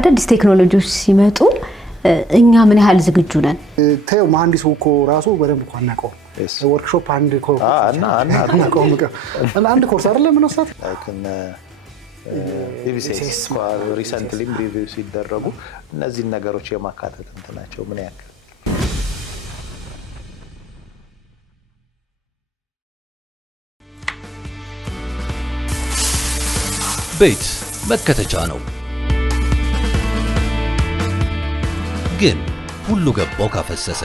አዳዲስ ቴክኖሎጂዎች ሲመጡ እኛ ምን ያህል ዝግጁ ነን? ተው መሐንዲሱ እኮ ራሱ በደንብ እኮ አናውቀውም። ወርክሾፕ አንድ ኮርስ አንድ ኮርስ አይደለም ምን ወሰደ ላይክን ቢቢሲስ ሪሰንትሊ ሪቪው ሲደረጉ እነዚህ ነገሮች የማካተት እንትናቸው ምን ያክል ቤት መከተቻ ነው ግን ሁሉ ገባው ካፈሰሰ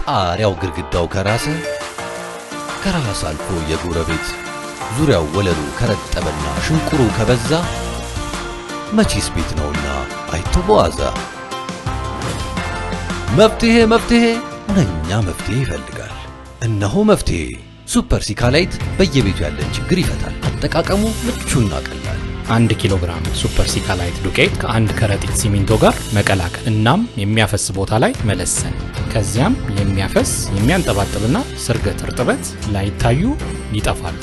ጣሪያው ግድግዳው ከራሰ ከራስ አልፎ የጎረቤት ዙሪያው ወለሉ ከረጠበና ሽንቁሩ ከበዛ መቼስ ቤት ነውና አይተዋዛ መፍትሄ ሁነኛ መፍትሄ ይፈልጋል እነሆ መፍትሄ ሱፐር ሲካላይት በየቤቱ ያለን ችግር ይፈታል አጠቃቀሙ ምቹና ቀላል 1 ኪሎ ግራም ሱፐር ሲካላይት ዱቄት ከአንድ ከረጢት ሲሚንቶ ጋር መቀላቀል እናም የሚያፈስ ቦታ ላይ መለሰን ከዚያም የሚያፈስ የሚያንጠባጥብና ስርገት እርጥበት ላይታዩ ይጠፋሉ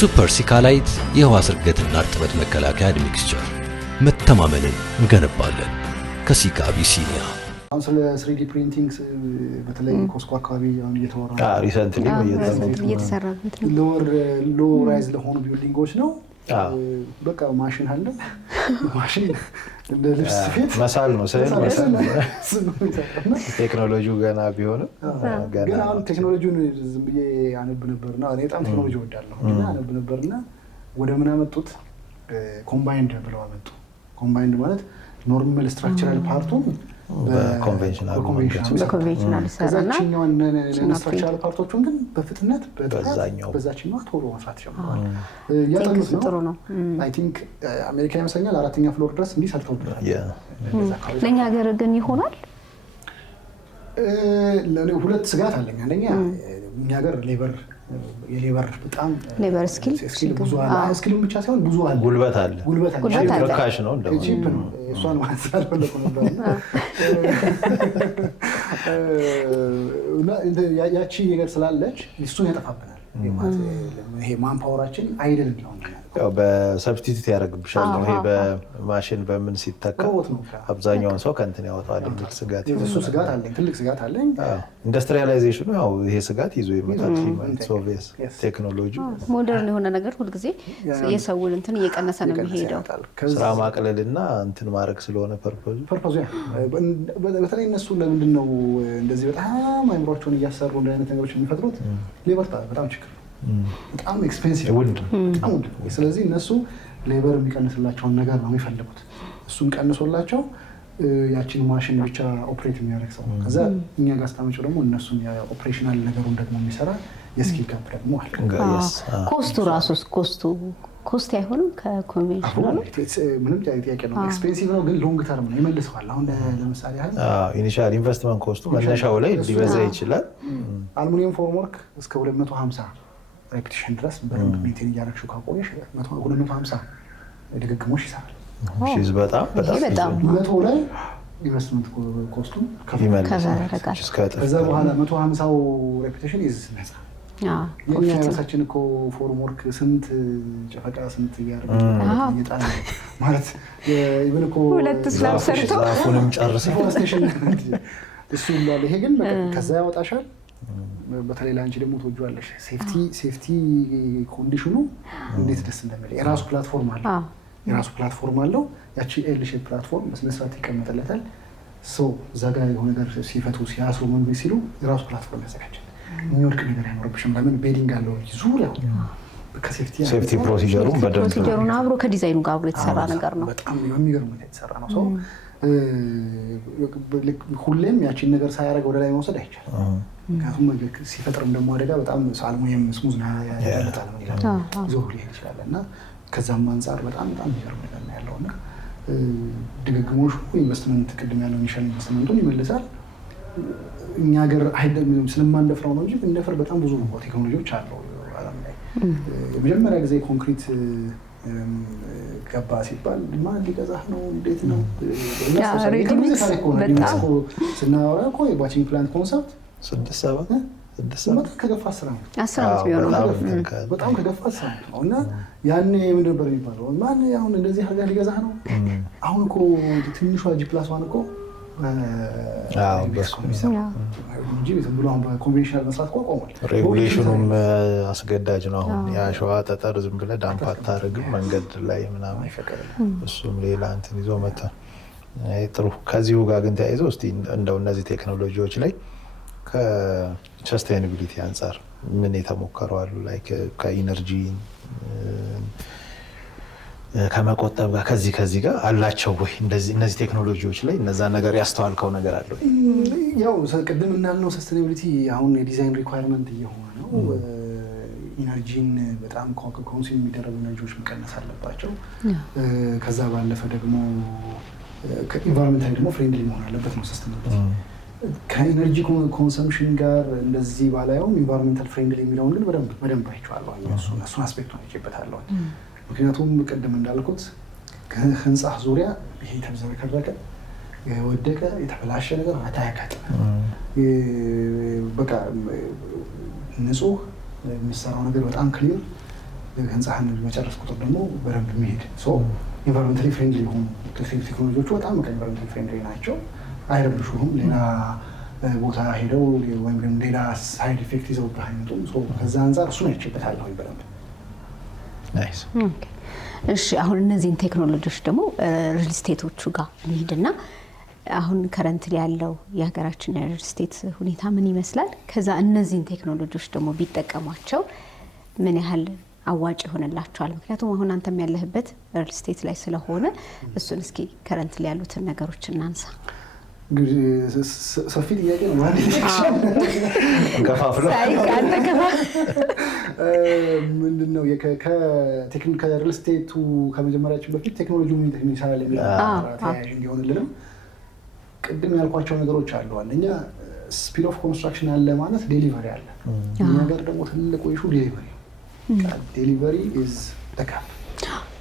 ሱፐር ሲካላይት የውሃ ስርገትና እርጥበት መከላከያ ሚክስቸር መተማመንን እንገነባለን ከሲካ ቢሲኒያ አሁን ስለ 3D ፕሪንቲንግ በተለይ ኮስኮ አካባቢ አሁን እየተወራ ሪሰንትሊ እየተሰራበት ነው ሎ ራይዝ ለሆኑ ቢልዲንጎች ነው በቃ ማሽን አለ ማሽን እንደ ልብስ ስፌት መሳል ነው መሳል ቴክኖሎጂው ገና ቢሆንም ግን አሁን ቴክኖሎጂውን ዝም ብዬ አነብ ነበርና እኔ በጣም ቴክኖሎጂ ወዳለሁ እና አነብ ነበርና ወደ ምን አመጡት ኮምባይንድ ብለው አመጡ ኮምባይንድ ማለት ኖርማል ስትራክቸራል ፓርቱን በኮንቬንሽናል ሰራና ስትራክቸራል ፓርቶቹን ግን በፍጥነት በዛኛው ቶሎ መስራት ጀምረዋል ያጠኑት ነው አይ ቲንክ አሜሪካ ይመስለኛል አራተኛ ፍሎር ድረስ እንዲህ ሰርተውታል ለኛ ሀገር ግን ይሆናል ሁለት ስጋት አለኝ አንደኛ እኛ ሀገር የሌበር በጣም ሌበር ስኪል ብዙ አለ ስኪል ብቻ ሳይሆን ብዙ አለ ጉልበት አለ ርካሽ ነው ቺፕ ነው እሷን ማንሳት ፈለኩ ነበር ያቺ ነገር ስላለች እሱን ያጠፋብናል ይሄ ማንፓወራችን አይደለም ነው ያው በሰብስቲቲዩት ያደርግብሻል ነው ይሄ በማሽን በምን ሲተካ አብዛኛውን ሰው ከእንትን ያወጣል እንግዲህ ስጋት እሱ ስጋት አለኝ ትልቅ ስጋት አለኝ ኢንዱስትሪያላይዜሽኑ ያው ይሄ ስጋት ይዞ ይመጣል ሶቪየስ ቴክኖሎጂ ሞደርን የሆነ ነገር ሁሉ ጊዜ የሰውን እንትን እየቀነሰ ነው የሚሄደው ስራ ማቅለልና እንትን ማድረግ ስለሆነ ፐርፖዝ በተለይ እነሱ ለምንድን ነው እንደዚህ በጣም አይምሮአቸውን እያሰሩ እንደ አይነት ነገሮች የሚፈጥሩት ሌበር በጣም ችግር በጣም ኤክስፔንሲቭ በጣም ስለዚህ እነሱ ሌበር የሚቀንስላቸውን ነገር ነው የሚፈልጉት እሱን ቀንሶላቸው ያቺን ማሽን ብቻ ኦፕሬት የሚያደርግ ሰው ከዛ እኛ ጋር አስተማመጪው ደግሞ እነሱን ኦፕሬሽናል ነገሩን ደግሞ የሚሰራ የስኪል ጋፕ ደግሞ አለ ኮስቱ ራሱስ ኮስት አይሆንም ከኮንቬንሽናል ምንም ጥያቄ ነው ኤክስፔንሲቭ ነው ግን ሎንግ ተርም ነው ይመልሰዋል አሁን ለምሳሌ ያህል ኢኒሺያል ኢንቨስትመንት ኮስቱ መነሻው ላይ ሊበዛ ይችላል አልሙኒየም ፎርምወርክ እስከ 250 ሬፒቲሽን ድረስ በደንብ ሜንቴን እያደረግሽው ካቆየሽ 250 ድግግሞሽ ይሰራል እሺ በጣም መቶ ላይ ኢንቨስትመንት ኮስቱን ከቨረጋል ከዛ በኋላ 150ው ሬፒቲሽን ይዝ ነፃ የኛ ራሳችን እኮ ፎርምወርክ ስንት ጨፈቃ ስንት ያደርጋል ይጣል ማለት ኢቭን እኮ ሁለት ስላብ ሰርቶ ዛፉንም ጨርሰው ስቴሽን እሱ እንዳለ ይሄ ግን ከዛ ያወጣሻል በተለይ ላንቺ ደግሞ ተወጇለሽ ሴፍቲ ኮንዲሽኑ እንዴት ደስ እንደሚል የራሱ ፕላትፎርም አለው ያቺ ኤል ሼፕ ፕላትፎርም በስነስርዓት ይቀመጥለታል ሶ ዛጋ የሆነ ነገር ሲፈቱ ሲያስሩ ምን ቢሲሉ የራሱ ፕላትፎርም ያዘጋጃል የሚወድቅ ነገር አይኖርብሽም በምን ቤዲንግ አለው ዙሪያው ሴፍቲ ፕሮሲጀሩን አብሮ ከዲዛይኑ ጋር አብሮ የተሰራ ነገር ነው በጣም የሚገርም ነገር የተሰራ ነው ሶ ሁሌም ያቺን ነገር ሳያደርግ ወደ ላይ መውሰድ አይቻልም ምክንያቱም ሲፈጥርም ደግሞ አደጋ በጣም አልሙኒየም ስሙዝ ያለጣል ምን ይላል ዞር ሊሄድ ይችላል እና ከዛም አንፃር በጣም የሚገርም ነገር ነው ያለውና ድግግሞሹ ኢንቨስትመንት ቅድም ያለው ኢኒሺያል ኢንቨስትመንቱን ይመልሳል እኛ ሀገር አይደለም ስለማንደፍረው ነው እንጂ እንደፈር በጣም ብዙ ቴክኖሎጂዎች አሉ ዓለም ላይ የመጀመሪያ ጊዜ ኮንክሪት ገባ ሲባል ማን ሊገዛህ ነው እንዴት ነው ሬዲሚክስ በጣም ስናወራ እኮ የባቺንግ ፕላንት ኮንሰፕት 6-7 በጣም ከገፋ 10 ዓመት ቢሆን በጣም ከገፋ 10 ዓመት ነው። እና ያኔ ምን ነበር የሚባለው? ማን አሁን እንደዚህ ሀገር ሊገዛህ ነው? አሁን እኮ ትንሿ G+1 እኮ እንጂ ብሎ አሁን በኮንቬንሽናል መስራት ቆሟል። ሬጉሌሽኑም አስገዳጅ ነው። አሁን የአሸዋ ጠጠር ዝም ብለህ ዳምፕ አታደርግም መንገድ ላይ ምናምን አይፈቀድም። እሱም ሌላ እንትን ይዞ መጣ። ጥሩ። ከዚሁ ጋር ግን ተያይዘው እስቲ እንደው እነዚህ ቴክኖሎጂዎች ላይ ከሰስቴናቢሊቲ አንጻር ምን የተሞከሩ አሉ? ላይክ ከኢነርጂ ከመቆጠብ ጋር ከዚህ ጋር አላቸው ወይ? እነዚህ ቴክኖሎጂዎች ላይ እነዛ ነገር ያስተዋልከው ነገር አለ? ያው ቅድም እንዳልነው ሰስቴናቢሊቲ አሁን የዲዛይን ሪኳየርመንት እየሆነ ነው። ኢነርጂን በጣም ኮንሱም የሚደረጉ ኢነርጂዎች መቀነስ አለባቸው። ከዛ ባለፈ ደግሞ ከኢንቫይሮንመንታሊ ደግሞ ፍሬንድሊ መሆን አለበት ነው ሰስቴናቢሊቲ። ከኢነርጂ ኮንሰምፕሽን ጋር እንደዚህ ባላየውም ኢንቫይሮንመንታል ፍሬንድሊ የሚለውን ግን በደንብ አይቼዋለሁ። እሱን አስፔክቱን አይቼበታለሁ። ምክንያቱም ቅድም እንዳልኩት ከህንፃ ዙሪያ ይሄ የተዘረከረከ የወደቀ የተበላሸ ነገር አታያቃጥም። በቃ ንጹህ የሚሰራው ነገር በጣም ክሊር ህንፃህን መጨረስ ቁጥር ደግሞ በደንብ የሚሄድ ኢንቫይሮንመንታሊ ፍሬንድሊ የሆኑ ቴክኖሎጂዎቹ በጣም ኢንቫይሮንመንታሊ ፍሬንድሊ ናቸው። አይረብሹም። ሌላ ቦታ ሄደው ወይም ደግሞ ሌላ ሳይድ ኢፌክት ይዘው አይመጡም። ከዛ አንጻር እሱን አይቼበታለሁ በደንብ። ናይስ። እሺ አሁን እነዚህን ቴክኖሎጂዎች ደግሞ ሪል ስቴቶቹ ጋር እንሂድና አሁን ከረንት ያለው የሀገራችን ሪል ስቴት ሁኔታ ምን ይመስላል? ከዛ እነዚህን ቴክኖሎጂዎች ደግሞ ቢጠቀሟቸው ምን ያህል አዋጭ ይሆንላቸዋል? ምክንያቱም አሁን አንተም ያለህበት ሪል ስቴት ላይ ስለሆነ እሱን እስኪ ከረንት ያሉትን ነገሮች እናንሳ። ሰፊ ጥያቄ ነው ማለት ምንድነው ከሪል ስቴቱ ከመጀመሪያችን በፊት ቴክኖሎጂ ምን ይሰራል የሚለው ተያያዥ እንዲሆንልንም ቅድም ያልኳቸው ነገሮች አሉ። አንደኛ ስፒድ ኦፍ ኮንስትራክሽን አለ ማለት ዴሊቨሪ አለ። ነገር ደግሞ ትልቁ ኢሹ ዴሊቨሪ ኢዝ ተካፕ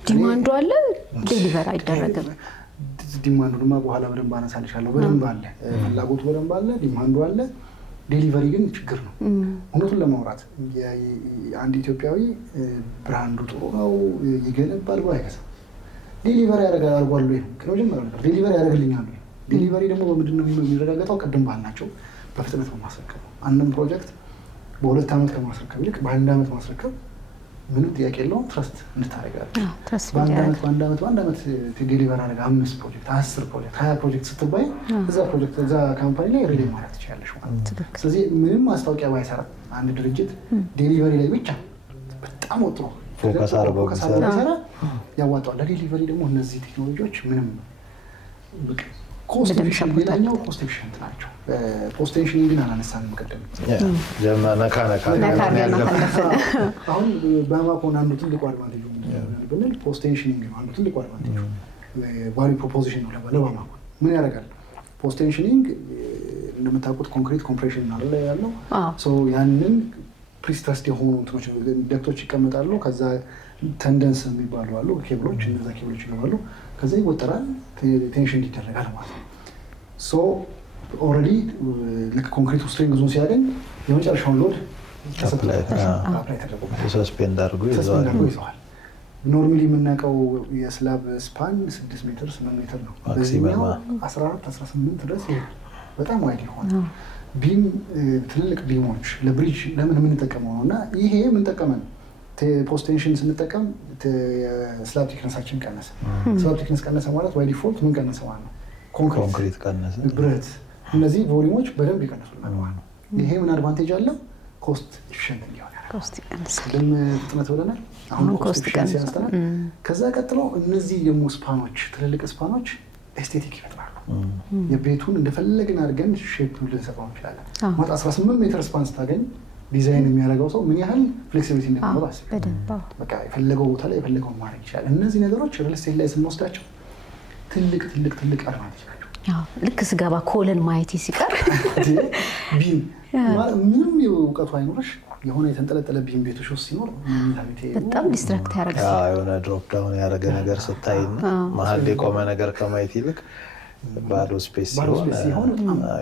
ዲማንዱ አለ፣ ዴሊቨሪ አይደረግም። ዲማንዱማ በኋላ በደንብ አነሳልሻለሁ። በደንብ አለ፣ ፍላጎቱ በደንብ አለ፣ ዲማንዱ አለ። ዴሊቨሪ ግን ችግር ነው። እውነቱን ለማውራት አንድ ኢትዮጵያዊ ብራንዱ ጥሩ ነው ይገነባል ብሎ አይገዛም። ዴሊቨሪ ያደርጋል ወይ ከመጀመሪያው ነበር ዴሊቨሪ ያደርግልኛል ወይ? ዴሊቨሪ ደግሞ በምንድን ነው የሚረጋገጠው? ቅድም ባልናቸው በፍጥነት በማስረከብ አንድም ፕሮጀክት በ2 ዓመት ከማስረከብ ይልቅ በ1 ዓመት ማስረከብ ምንም ጥያቄ የለውም። ትረስት እንድታደርጋለህ በአንድ ዓመት ዴሊቨር አደረገ 5 ፕሮጀክት 10 ፕሮጀክት 20 ፕሮጀክት ስትባይ እዛ ካምፓኒ ላይ ሬዲ ማለት ትችላለሽ ማለት ነው። ስለዚህ ምንም ማስታወቂያ ባይሰራ አንድ ድርጅት ዴሊቨሪ ላይ ብቻ በጣም ወጥሮ ፎከስ አድርጎ ቢሰራ ያዋጣዋል። ለዴሊቨሪ ደግሞ እነዚህ ቴክኖሎጂዎች ምንም ኮስት ኤፊሽንት ናቸው። ፖስት ቴንሽኒንግ ግን አላነሳንም ቀደም አሁን በማኮን አንዱ ትልቁ አድቫንቴጅ ብንል ፖስት ቴንሽኒንግ ነው። አንዱ ትልቁ አድቫንቴጅ ቫልዩ ፕሮፖዚሽን ነው ለባማኮን። ምን ያደርጋል? ፖስት ቴንሽኒንግ እንደምታውቁት ኮንክሪት ኮምፕሬሽን ነው ላይ ያለው። ያንን ፕሪስትረስድ የሆኑ እንትኖች ደክቶች ይቀመጣሉ። ከዛ ተንደንስ የሚባሉ አሉ ኬብሎች፣ እነዛ ኬብሎች ይገባሉ። ከዛ ይወጠራል፣ ቴንሽን ይደረጋል ማለት ነው። ኦልሬዲ ልክ ኮንክሪት ስትሪንግ ዞን ሲያገኝ የመጨረሻውን ሎድ አፕላይ ተደርጎ ሰስፔንድ አድርጎ ይዘዋል። ኖርማሊ የምናውቀው የስላብ ስፓን 6 ሜትር 8 ሜትር ነው። በዚህኛው 14 18 ድረስ በጣም ዋይድ የሆነ ቢም፣ ትልልቅ ቢሞች ለብሪጅ ለምን የምንጠቀመው ነው። እና ይሄ የምንጠቀመን ፖስት ቴንሽን ስንጠቀም ስላብ ቲክነሳችን ቀነሰ። ስላብ ቲክነስ ቀነሰ ማለት ባይ ዲፎልት ምን ቀነሰ ማለት ነው? ኮንክሪት ቀነሰ፣ ብረት፣ እነዚህ ቮሊዩሞች በደንብ ይቀነሱልናል ማለት ነው። ይሄ ምን አድቫንቴጅ አለው? ኮስት ኤፊሽንት እንዲሆን ያደርጋል። ቅድም ፍጥነት ብለናል፣ አሁን ኮስት ኤፊሽንሲ ያስተናል። ከዛ ቀጥሎ እነዚህ ደግሞ ስፓኖች፣ ትልልቅ ስፓኖች ኤስቴቲክ ይፈጥራሉ። የቤቱን እንደፈለግን አድርገን ሼፕ ልንሰጠው እንችላለን። ማለት 18 ሜትር ስፓን ስታገኝ ዲዛይን የሚያደርገው ሰው ምን ያህል ፍሌክሲቢሊቲ እንደሚኖረው አስብ። በቃ የፈለገው ቦታ ላይ የፈለገውን ማድረግ ይችላል። እነዚህ ነገሮች ሪል ስቴት ላይ ስንወስዳቸው ትልቅ አድቫንቴጅ ናቸው። ልክ ስገባ ኮለን ማየት ሲቀር ቢም ምንም እውቀቱ አይኖርሽ የሆነ የተንጠለጠለ ቢም ቤቶች ውስጥ ሲኖር በጣም ዲስትራክት ያደርጋል። የሆነ ድሮፕ ዳውን ያደረገ ነገር ስታይና መሀል የቆመ ነገር ከማየት ይልቅ ባዶ ስፔስ ሲሆን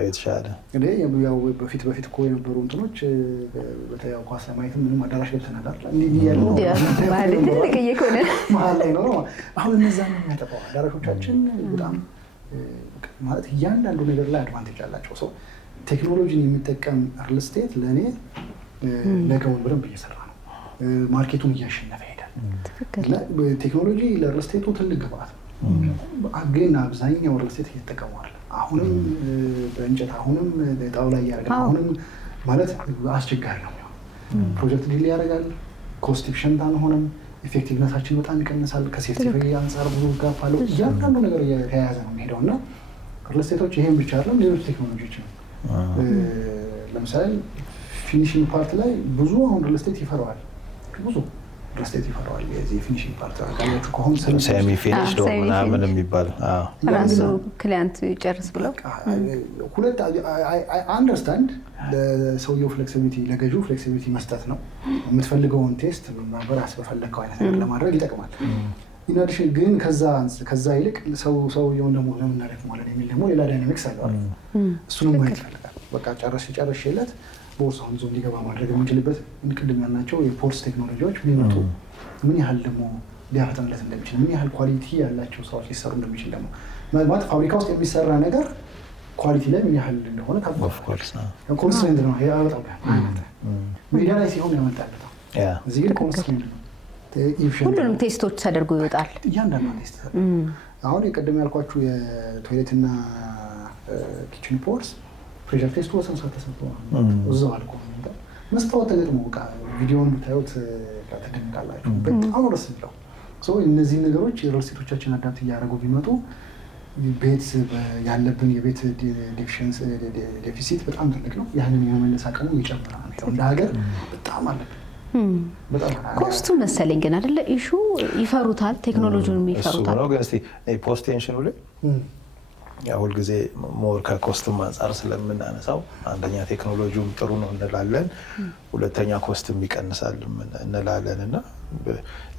የተሻለ ያው በፊት እኮ የነበሩ እንትኖች በተያው ኳስ ለማየትም ምንም አዳራሽ ገብተናል እንዲህ ያለ ነው መሀል ላይ ነው። አሁን እነዛ ነው የሚያጠፋው አዳራሾቻችን በጣም ማለት እያንዳንዱ ነገር ላይ አድቫንቴጅ አላቸው። ሰው ቴክኖሎጂን የሚጠቀም ሪል ስቴት ለእኔ ነገውን በደንብ እየሰራ ነው፣ ማርኬቱን እያሸነፈ ይሄዳል። ቴክኖሎጂ ለሪል ስቴቱ ትልቅ ግብአት ነው። ግን አብዛኛው ሪል ስቴት እየተጠቀመዋል። አሁንም በእንጨት አሁንም ጣውላ እያደረገ አሁንም ማለት አስቸጋሪ ነው። ፕሮጀክት ዲል ያደርጋል። ኮስት ኤፊሽንት አንሆንም። ኢፌክቲቭነታችን በጣም ይቀንሳል። ከሴፍቲ አንጻር ብዙ ጋፕ አለው። እያንዳንዱ ነገር የተያያዘ ነው የሚሄደው እና ሪል ስቴቶች ይሄን ብቻ አይደለም ሌሎች ቴክኖሎጂዎች ነው። ለምሳሌ ፊኒሽንግ ፓርት ላይ ብዙ አሁን ሪል ስቴት ይፈራዋል። ብዙ ሪል ስቴት ይፈራዋል። የዚህ ፊኒሽንግ ፓርት አካባቢዎቹ ከሆነ ሴሚ ፊኒሽ ዶ ምናምን የሚባል ራሱ ክሊያንት ይጨርስ ብለው ሁለት አንደርስታንድ ለሰውየው ፍሌክሲቢሊቲ ለገዢው ፍሌክሲቢሊቲ መስጠት ነው። የምትፈልገውን ቴስት በራስ በፈለግከው አይነት ነገር ለማድረግ ይጠቅማል። ኢናዲሽን ግን ከዛ ይልቅ ሰውየውን ደግሞ ለምን እናደክመዋለን የሚል ደግሞ ሌላ ዳይናሚክስ አለው። እሱንም ማየት ይፈልጋል። በቃ ጨርሼለት ቦርሳውን ይዞ እንዲገባ ማድረግ የምንችልበት ቅድም ያልናቸው የፖርስ ቴክኖሎጂዎች ቢመጡ ምን ያህል ደግሞ ሊያፈጥንለት እንደሚችል ምን ያህል ኳሊቲ ያላቸው ስራዎች ሊሰሩ እንደሚችል ደግሞ ማለት ፋብሪካ ውስጥ የሚሰራ ነገር ኳሊቲ ላይ ምን ያህል እንደሆነ ኮንስትሬንት ነው። በጣም ሜዳ ላይ ሲሆን ያመጣለት እዚህ ግን ኮንስትሬንት ነው። ሁሉንም ቴስቶች ተደርጎ ይወጣል። እያንዳንዱ ቴስት አሁን የቀደም ያልኳችሁ የቶይሌት እና ኪችን ፖርስ ፕሬሸር ቴስቱ ወሰንሳት ተሰጥቶ እዛው አልቆ መስታወት ተገጥሞ በቃ ቪዲዮውን ብታዩት ተደንቃላችሁ። በጣም ደስ የሚለው እነዚህ ነገሮች የሪል ስቴቶቻችን አዳፕት እያደረጉ ቢመጡ ቤት ያለብን የቤት ዴፊሲት በጣም ትልቅ ነው። ያንን የመመለስ አቅሙ እየጨመረ ነው። እንደ ሀገር በጣም አለብን። ኮስቱ መሰለኝ ግን አይደለ ኢሹ ይፈሩታል፣ ቴክኖሎጂውን ይፈሩታል። ነው ግን እስቲ ፖስት ቴንሽኑ ላይ ሁል ጊዜ ሞር ከኮስትም አንጻር ስለምናነሳው አንደኛ ቴክኖሎጂውም ጥሩ ነው እንላለን፣ ሁለተኛ ኮስትም ይቀንሳል እንላለን እና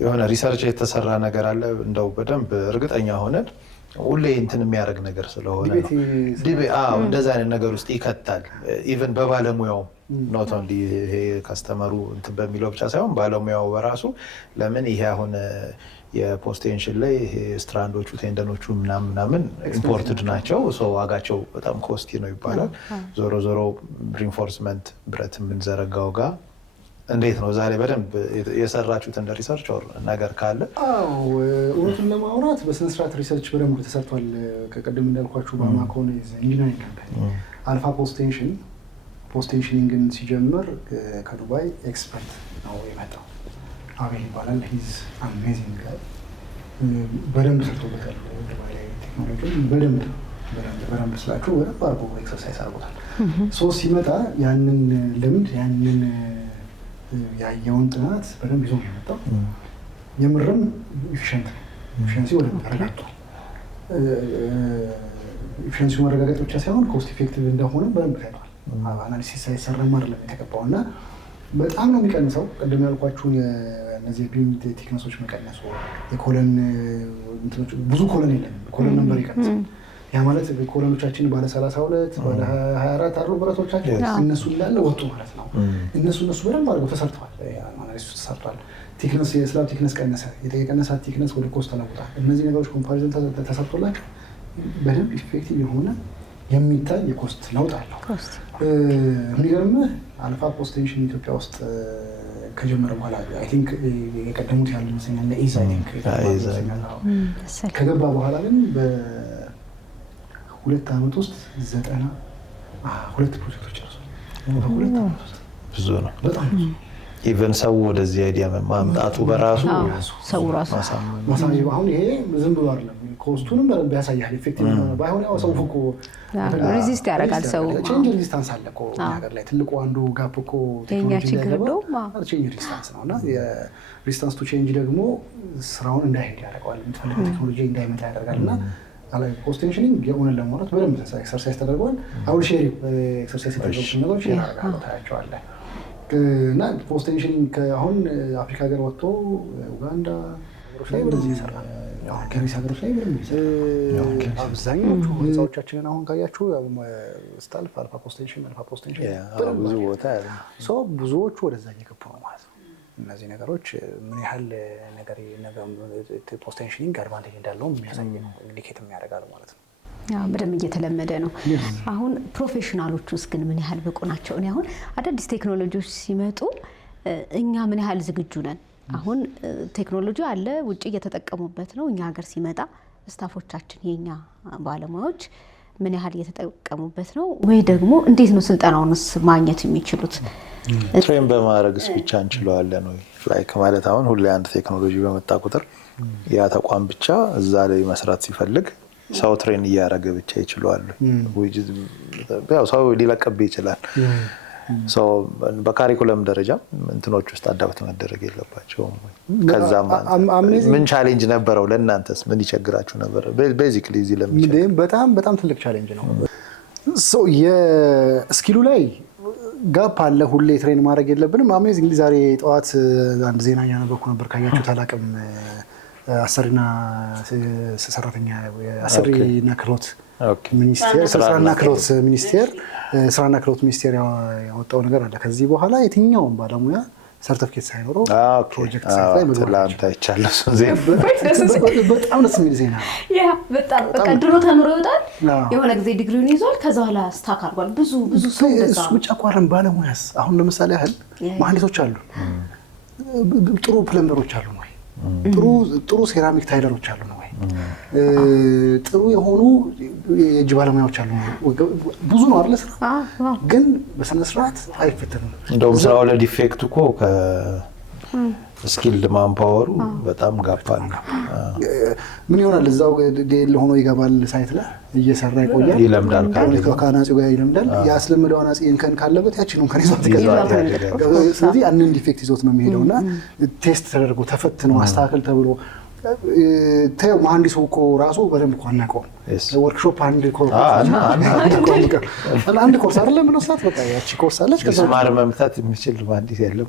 የሆነ ሪሰርች የተሰራ ነገር አለ እንደው በደንብ እርግጠኛ ሆነን ሁሌ እንትን የሚያደርግ ነገር ስለሆነ እንደዛ አይነት ነገር ውስጥ ይከታል። ኢቨን በባለሙያው ኖት ኦንሊ ይሄ ከስተመሩ እንትን በሚለው ብቻ ሳይሆን ባለሙያው በራሱ ለምን ይሄ አሁን የፖስት ቴንሽን ላይ ይሄ ስትራንዶቹ ቴንደኖቹ ምናምን ኢምፖርትድ ናቸው፣ ዋጋቸው በጣም ኮስቲ ነው ይባላል። ዞሮ ዞሮ ሪንፎርስመንት ብረት የምንዘረጋው ጋር እንዴት ነው ዛሬ በደንብ የሰራችሁት እንደ ሪሰርች ነገር ካለ? እውነቱን ለማውራት በስነስርዓት ሪሰርች በደንብ ተሰርቷል። ከቀደም እንዳልኳችሁ በአማኮን ኢንጂነሪንግ ካምፓኒ አልፋ ፖስት ቴንሽኒንግን ሲጀምር ከዱባይ ኤክስፐርት ነው የመጣው። አቤል ይባላል። ሂዝ አሜዚንግ ጋይ። በደንብ ሰርቶበታል። ዱባይ ላይ ቴክኖሎጂ በደንብ ስላችሁ በደንብ አርጎ ኤክሰርሳይዝ አርጎታል። ሲመጣ ያንን ልምድ ያንን ያየውን ጥናት በደንብ ይዞ የመጣው የምርም ኢፊሽንሲ ወደ ተረጋግጧል። ኢፊሽንሲ መረጋገጥ ብቻ ሳይሆን ኮስት ኢፌክቲቭ እንደሆነ በደንብ ታይቷል። አናሊሲስ ሳይሰራም አይደለም የተቀባው እና በጣም ነው የሚቀንሰው። ቅድም ያልኳችሁን እነዚህ ቢም ቴክነሶች መቀነሱ የኮለን ብዙ ኮለን የለም፣ ኮለን ነምበር ይቀንሳል። ያ ማለት ኮሎኖቻችን ባለ 32 ባለ 24 አሉ ብረቶቻችን እነሱ እንዳለ ወጡ ማለት ነው። እነሱ በደንብ አድርገው ተሰርተዋል። አናሊሲስ ተሰርቷል። ቲክነስ የስላብ ቲክነስ ቀነሰ፣ የተቀነሳት ቲክነስ ወደ ኮስት ተለውጣ። እነዚህ ነገሮች ኮምፓሪዝን ተሰርቶላቸው በደንብ ኢፌክቲቭ የሆነ የሚታይ የኮስት ለውጥ አለው። የሚገርምህ አልፋ ፖስት ቴንሽን ኢትዮጵያ ውስጥ ከጀመረ በኋላ አይ ቲንክ የቀደሙት ያሉ ይመስለኛል ለኢዝ አይ ቲንክ ከገባ በኋላ ግን በ2 ዓመት ውስጥ 92 ፕሮጀክቶች ጨርሷል። በ2 ዓመት ውስጥ ብዙ ነው በጣም ብዙ። ኢቨን ሰው ወደዚህ አይዲያ ማምጣቱ በራሱ ሰው ራሱ ማሳየው አሁን ይሄ ዝም ብሎ አይደለም። ኮስቱንም በደንብ ያሳያል። ኢፌክቲቭ ነው ባይሆን ያው ሰው እኮ ሬዚስት ያደርጋል። ሰው ቼንጅ ሬዚስታንስ አለ እኮ ነገር ላይ ትልቁ አንዱ ጋፕ እኮ ቴክኖሎጂ ላይ ቼንጅ ሬዚስታንስ ነው እና የሬዚስታንስ ቱ ቼንጅ ደግሞ ስራውን እንዳይሄድ ያደርገዋል። የምትፈልገው ቴክኖሎጂ እንዳይመጣ ያደርጋል እና ፖስት ቴንሽኒንግ የሆነን ለማውራት በደንብ ኤክሰርሳይዝ ተደርጓል። አሁን ሼር ኤክሰርሳይዝ የተደረጉ ነገሮች ሼር አድርጋለሁ ታያቸዋለህ። እና ፖስት ቴንሽኒንግ አሁን አፍሪካ ሀገር ወጥቶ ኡጋንዳ ላይ እንደዚህ ይሰራል። ከሪስ ሀገሮች ላይ ምንም አብዛኞቹ ህንፃዎቻችንን አሁን ካያችሁ ስታልፍ አልፋ ፖስቴንሽን ብዙ ቦታ ብዙዎቹ ወደዛ እየገቡ ነው ማለት ነው። እነዚህ ነገሮች ምን ያህል ፖስቴንሽኒንግ አድቫንቴጅ እንዳለው የሚያሳይ ነው፣ ኢንዲኬት የሚያደርጋል ማለት ነው። በደንብ እየተለመደ ነው። አሁን ፕሮፌሽናሎች ውስጥ ግን ምን ያህል ብቁ ናቸው? እኔ አሁን አዳዲስ ቴክኖሎጂዎች ሲመጡ እኛ ምን ያህል ዝግጁ ነን? አሁን ቴክኖሎጂ አለ፣ ውጭ እየተጠቀሙበት ነው። እኛ ሀገር ሲመጣ ስታፎቻችን የኛ ባለሙያዎች ምን ያህል እየተጠቀሙበት ነው? ወይ ደግሞ እንዴት ነው ስልጠናውንስ ማግኘት የሚችሉት? ትሬን በማድረግስ ብቻ እንችለዋለን ወይ? ላይክ ማለት አሁን ሁሌ አንድ ቴክኖሎጂ በመጣ ቁጥር ያ ተቋም ብቻ እዛ ላይ መስራት ሲፈልግ ሰው ትሬን እያደረገ ብቻ ይችላል። ያው ሰው ሊለቀብ ይችላል። ሰው በካሪኩለም ደረጃ እንትኖች ውስጥ አዳፕት መደረግ የለባቸውም። ከዛም ምን ቻሌንጅ ነበረው? ለእናንተስ ምን ይቸግራችሁ ነበር? ቤዚክሊ እዚህ ለምን በጣም ትልቅ ቻሌንጅ ነው። ሰው የስኪሉ ላይ ጋፕ አለ። ሁሌ ትሬን ማድረግ የለብንም። አሜዚንግ ዛሬ ጠዋት አንድ ዜና እያነበብኩ ነበር፣ ካያችሁት አላውቅም። አሰሪና ሰራተኛ አሰሪና ክህሎት ሚኒስቴር ስራና ክህሎት ሚኒስቴር ያወጣው ነገር አለ። ከዚህ በኋላ የትኛውም ባለሙያ ሰርቲፊኬት ሳይኖረው ፕሮጀክት ሳይት ላይ መግባት አይቻልም። በጣም ደስ የሚል ዜና ያ በጣም በቃ ድሮ ተምሮ ይወጣል፣ የሆነ ጊዜ ዲግሪውን ይዟል፣ ከዛ በኋላ ስታክ አድርጓል። ብዙ ሰው እሱ ብቻ ቋረን ባለሙያስ አሁን ለምሳሌ ያህል መሀንዲሶች አሉ፣ ጥሩ ፕለምበሮች አሉ ነው፣ ጥሩ ሴራሚክ ታይለሮች አሉ ነው፣ ጥሩ የሆኑ የእጅ ባለሙያዎች አሉ። ብዙ ነው አይደል? ስራ ግን በስነ ስርዓት አይፈተንም። እንደውም ስራው ለዲፌክት እኮ ከስኪልድ ማንፓወሩ በጣም ጋፓል። ምን ይሆናል? እዛው ዴል ሆኖ ይገባል፣ ሳይት ላይ እየሰራ ይቆያል፣ ይለምዳል፣ ከአናጺው ጋር ይለምዳል። ያስለመደው አናጺ እንከን ካለበት ያቺን እንከን ይዞት ይገባል። ስለዚህ አንድ ዲፌክት ይዞት ነው የሚሄደውና ቴስት ተደርጎ ተፈትኖ አስተካከል ተብሎ ተው መሀንዲሱ እኮ ራሱ በደንብ እኮ አናውቀውም። ወርክሾፕ አንድ ኮርስ አይደለም ብለውሳት በቃ ያቺ ኮርስ አለች። ከዛ ማር መምታት የሚችል መሀንዲስ የለም።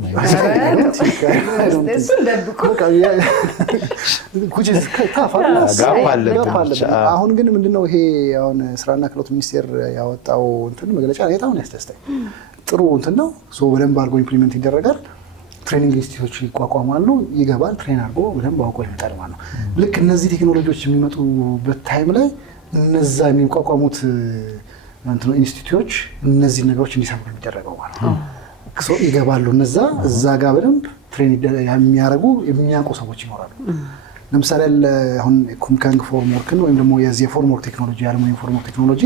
አሁን ግን ምንድነው ይሄ አሁን ስራና ክህሎት ሚኒስቴር ያወጣው እንትን መግለጫ በጣም ያስደስታል። ጥሩ እንትን ነው። በደንብ አድርጎ ኢምፕሊመንት ይደረጋል። ትሬኒንግ ኢንስቲትዩቶች ይቋቋማሉ፣ ይገባል፣ ትሬን አድርጎ በደንብ አውቆ ይመጣል ማለት ነው። ልክ እነዚህ ቴክኖሎጂዎች የሚመጡበት ታይም ላይ እነዛ የሚቋቋሙት ኢንስቲትዩቶች እነዚህ ነገሮች እንዲሰሩ ነው የሚደረገው ማለት ነው። ይገባሉ እነዛ እዛ ጋር በደንብ ትሬን የሚያደርጉ የሚያውቁ ሰዎች ይኖራሉ። ለምሳሌ አሁን ኩምካንግ ፎርምወርክን ወይም ደግሞ የዚህ የፎርምወርክ ቴክኖሎጂ የአልሙኒየም ፎርምወርክ ቴክኖሎጂ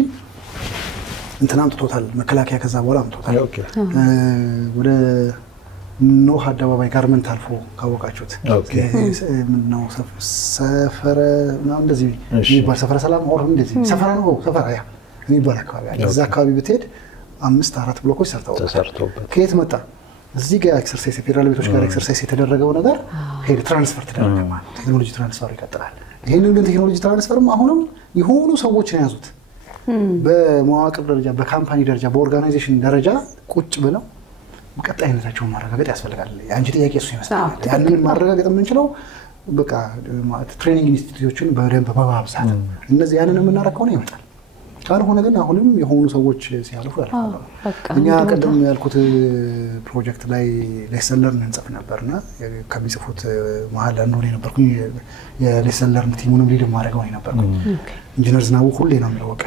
እንትን አምጥቶታል መከላከያ። ከዛ በኋላ አምጥቶታል ወደ ኖህ አደባባይ ጋርመንት አልፎ ካወቃችሁት ምንድነው ሰፈረ እንደዚህ የሚባል ሰፈረ ሰላም ኦር እንደዚህ ሰፈራ ነው ሰፈራ ያ የሚባል አካባቢ አለ። እዛ አካባቢ ብትሄድ 5-4 ብሎኮች ሰርተውበት ከየት መጣ? እዚህ ጋር ኤክሰርሳይዝ የፌደራል ቤቶች ጋር ኤክሰርሳይዝ የተደረገው ነገር ሄድ ትራንስፈር ተደረገ ማለት ነው። ቴክኖሎጂ ትራንስፈር ይቀጥላል። ይሄንን ግን ቴክኖሎጂ ትራንስፈርም አሁንም የሆኑ ሰዎች ነው ያዙት። በመዋቅር ደረጃ፣ በካምፓኒ ደረጃ፣ በኦርጋናይዜሽን ደረጃ ቁጭ ብለው ቀጣይነታቸውን ማረጋገጥ ያስፈልጋል። አንቺ ጥያቄ እሱ ይመስላል። ያንን ማረጋገጥ የምንችለው በቃ ትሬኒንግ ኢንስቲትዩቶችን በደንብ በማብዛት እነዚህ ያንን የምናደርግ ከሆነ ይመጣል። ካልሆነ ግን አሁንም የሆኑ ሰዎች ሲያልፉ ያልፋሉ። እኛ ቀደም ያልኩት ፕሮጀክት ላይ ሌሰን ለርን እንጽፍ ነበርና ከሚጽፉት መሀል አንዱ ነው የነበርኩኝ። የሌሰን ለርን ቲሙንም ሊድ ማድረገው ነው የነበርኩኝ። ኢንጂነር ዝናቡ ሁሌ ነው የሚለው በቃ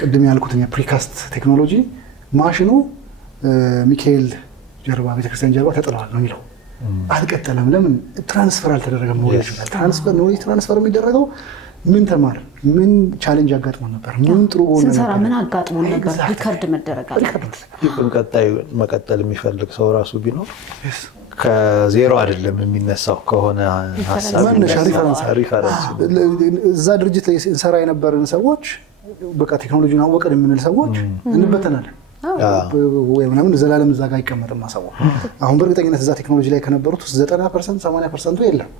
ቅድም ያልኩት የፕሪካስት ቴክኖሎጂ ማሽኑ ሚካኤል ጀርባ ቤተክርስቲያን ጀርባ ተጥሏል ነው የሚለው። አልቀጠለም። ለምን ትራንስፈር አልተደረገም? ኖሌጅ ትራንስፈር የሚደረገው ምን ተማር፣ ምን ቻሌንጅ አጋጥሞን ነበር፣ ምን ጥሩ ሆነ ስንሰራ ምን አጋጥሞን ነበር፣ ሪከርድ መደረግ አለበት። ቀጣይ መቀጠል የሚፈልግ ሰው ራሱ ቢኖር ከዜሮ አይደለም የሚነሳው ከሆነ ሀሳብ ሪፈረንስ። እዛ ድርጅት ላይ እንሰራ የነበርን ሰዎች በቃ ቴክኖሎጂን አወቀን የምንል ሰዎች እንበተናለን ወይ ምናምን ዘላለም እዛ ጋር አይቀመጥም ማሰቡ። አሁን በእርግጠኝነት እዛ ቴክኖሎጂ ላይ ከነበሩት 90% 80% የለም።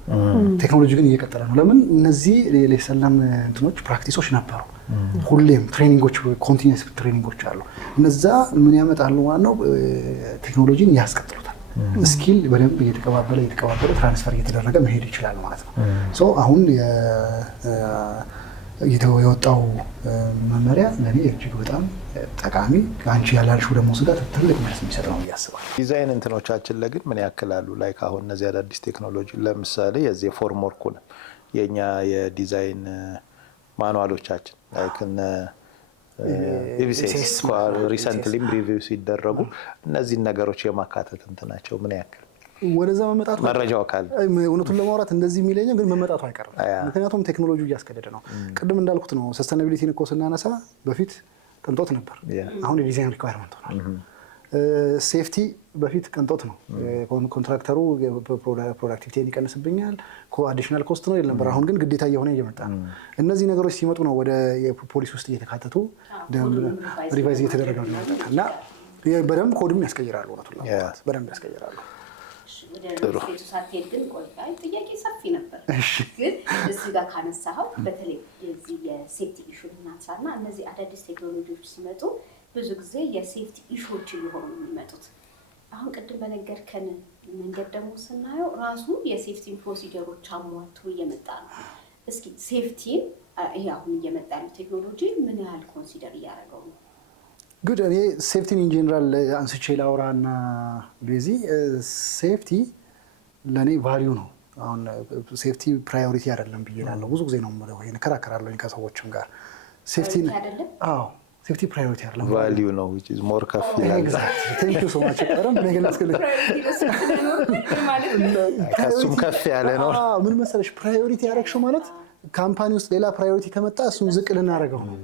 ቴክኖሎጂ ግን እየቀጠለ ነው። ለምን? እነዚህ የሌሰን እንትኖች ፕራክቲሶች ነበሩ። ሁሌም ትሬኒንጎች፣ ኮንቲኒየስ ትሬኒንጎች አሉ። እነዛ ምን ያመጣሉ ማለት ነው? ቴክኖሎጂን ያስቀጥሉታል። ስኪል በደንብ እየተቀባበለ ትራንስፈር እየተደረገ መሄድ ይችላል ማለት ነው። ሶ አሁን የወጣው መመሪያ ለእኔ እጅግ በጣም ጠቃሚ አንቺ ያላልሽው ደግሞ ስጋት ትልቅ መልስ የሚሰጥ ነው እያስባል። ዲዛይን እንትኖቻችን ለግን ምን ያክላሉ? ላይክ አሁን እነዚህ አዳዲስ ቴክኖሎጂ ለምሳሌ የዚህ ፎርምወርኩን የኛ የዲዛይን ማኑዋሎቻችን ላይክ እነ ኢቢሲኤስ ሪሰንትሊም ሪቪው ሲደረጉ እነዚህን ነገሮች የማካተት እንትናቸው ምን ያክል ወደዛ መመጣቱ መረጃው ካለ እውነቱን ለማውራት እንደዚህ የሚለኝ ግን መመጣቱ አይቀርም። ምክንያቱም ቴክኖሎጂው እያስገደደ ነው። ቅድም እንዳልኩት ነው ሰስተናቢሊቲን እኮ ስናነሳ በፊት ቅንጦት ነበር፣ አሁን የዲዛይን ሪኳየርመንት ሆኗል። ሴፍቲ በፊት ቅንጦት ነው፣ ኮንትራክተሩ ፕሮዳክቲቪቲን ይቀንስብኛል አዲሽናል ኮስት ነው ነበር። አሁን ግን ግዴታ እየሆነ እየመጣ ነው። እነዚህ ነገሮች ሲመጡ ነው ወደ ፖሊስ ውስጥ እየተካተቱ ሪቫይዝ እየተደረገ ነው እና በደንብ ኮድም ያስቀይራሉ። እውነቱን ለማውራት በደንብ ያስቀይራሉ። ጥሩ ሳትሄድ ግን ቆይ ጥያቄ ሰፊ ነበር። ግን እዚህ ጋር ካነሳኸው በተለይ የዚህ የሴፍቲ ኢሹ እናንሳና እነዚህ አዳዲስ ቴክኖሎጂዎች ሲመጡ ብዙ ጊዜ የሴፍቲ ኢሹዎች እየሆኑ የሚመጡት አሁን ቅድም በነገርከን መንገድ ደግሞ ስናየው ራሱ የሴፍቲን ፕሮሲጀሮች አሟልቶ እየመጣ ነው። እስኪ ሴፍቲን ይሄ አሁን እየመጣ ያለው ቴክኖሎጂ ምን ያህል ኮንሲደር እያደረገው ነው? ጉድ እኔ ሴፍቲን ኢን ጄኔራል አንስቼ ላውራና በዚህ ሴፍቲ ለኔ ቫልዩ ነው። አሁን ሴፍቲ ፕራዮሪቲ አይደለም ብዬ እላለሁ። ብዙ ጊዜ ነው የምለው ይሄን እከራከራለሁ ከሰዎችም ጋር ሴፍቲ ሴፍቲ ፕራዮሪቲ አይደለም ቫልዩ ነው which is more ከፍ ይላል። ኤግዛክትሊ ቴንክ ዩ ሶ ማች ቀረም በነገላስከለ ከሱም ከፍ ያለ ነው። ምን መሰለሽ ፕራዮሪቲ ያደረግሽው ማለት ካምፓኒ ውስጥ ሌላ ፕራዮሪቲ ከመጣ እሱን ዝቅ ልናደርገው ነው።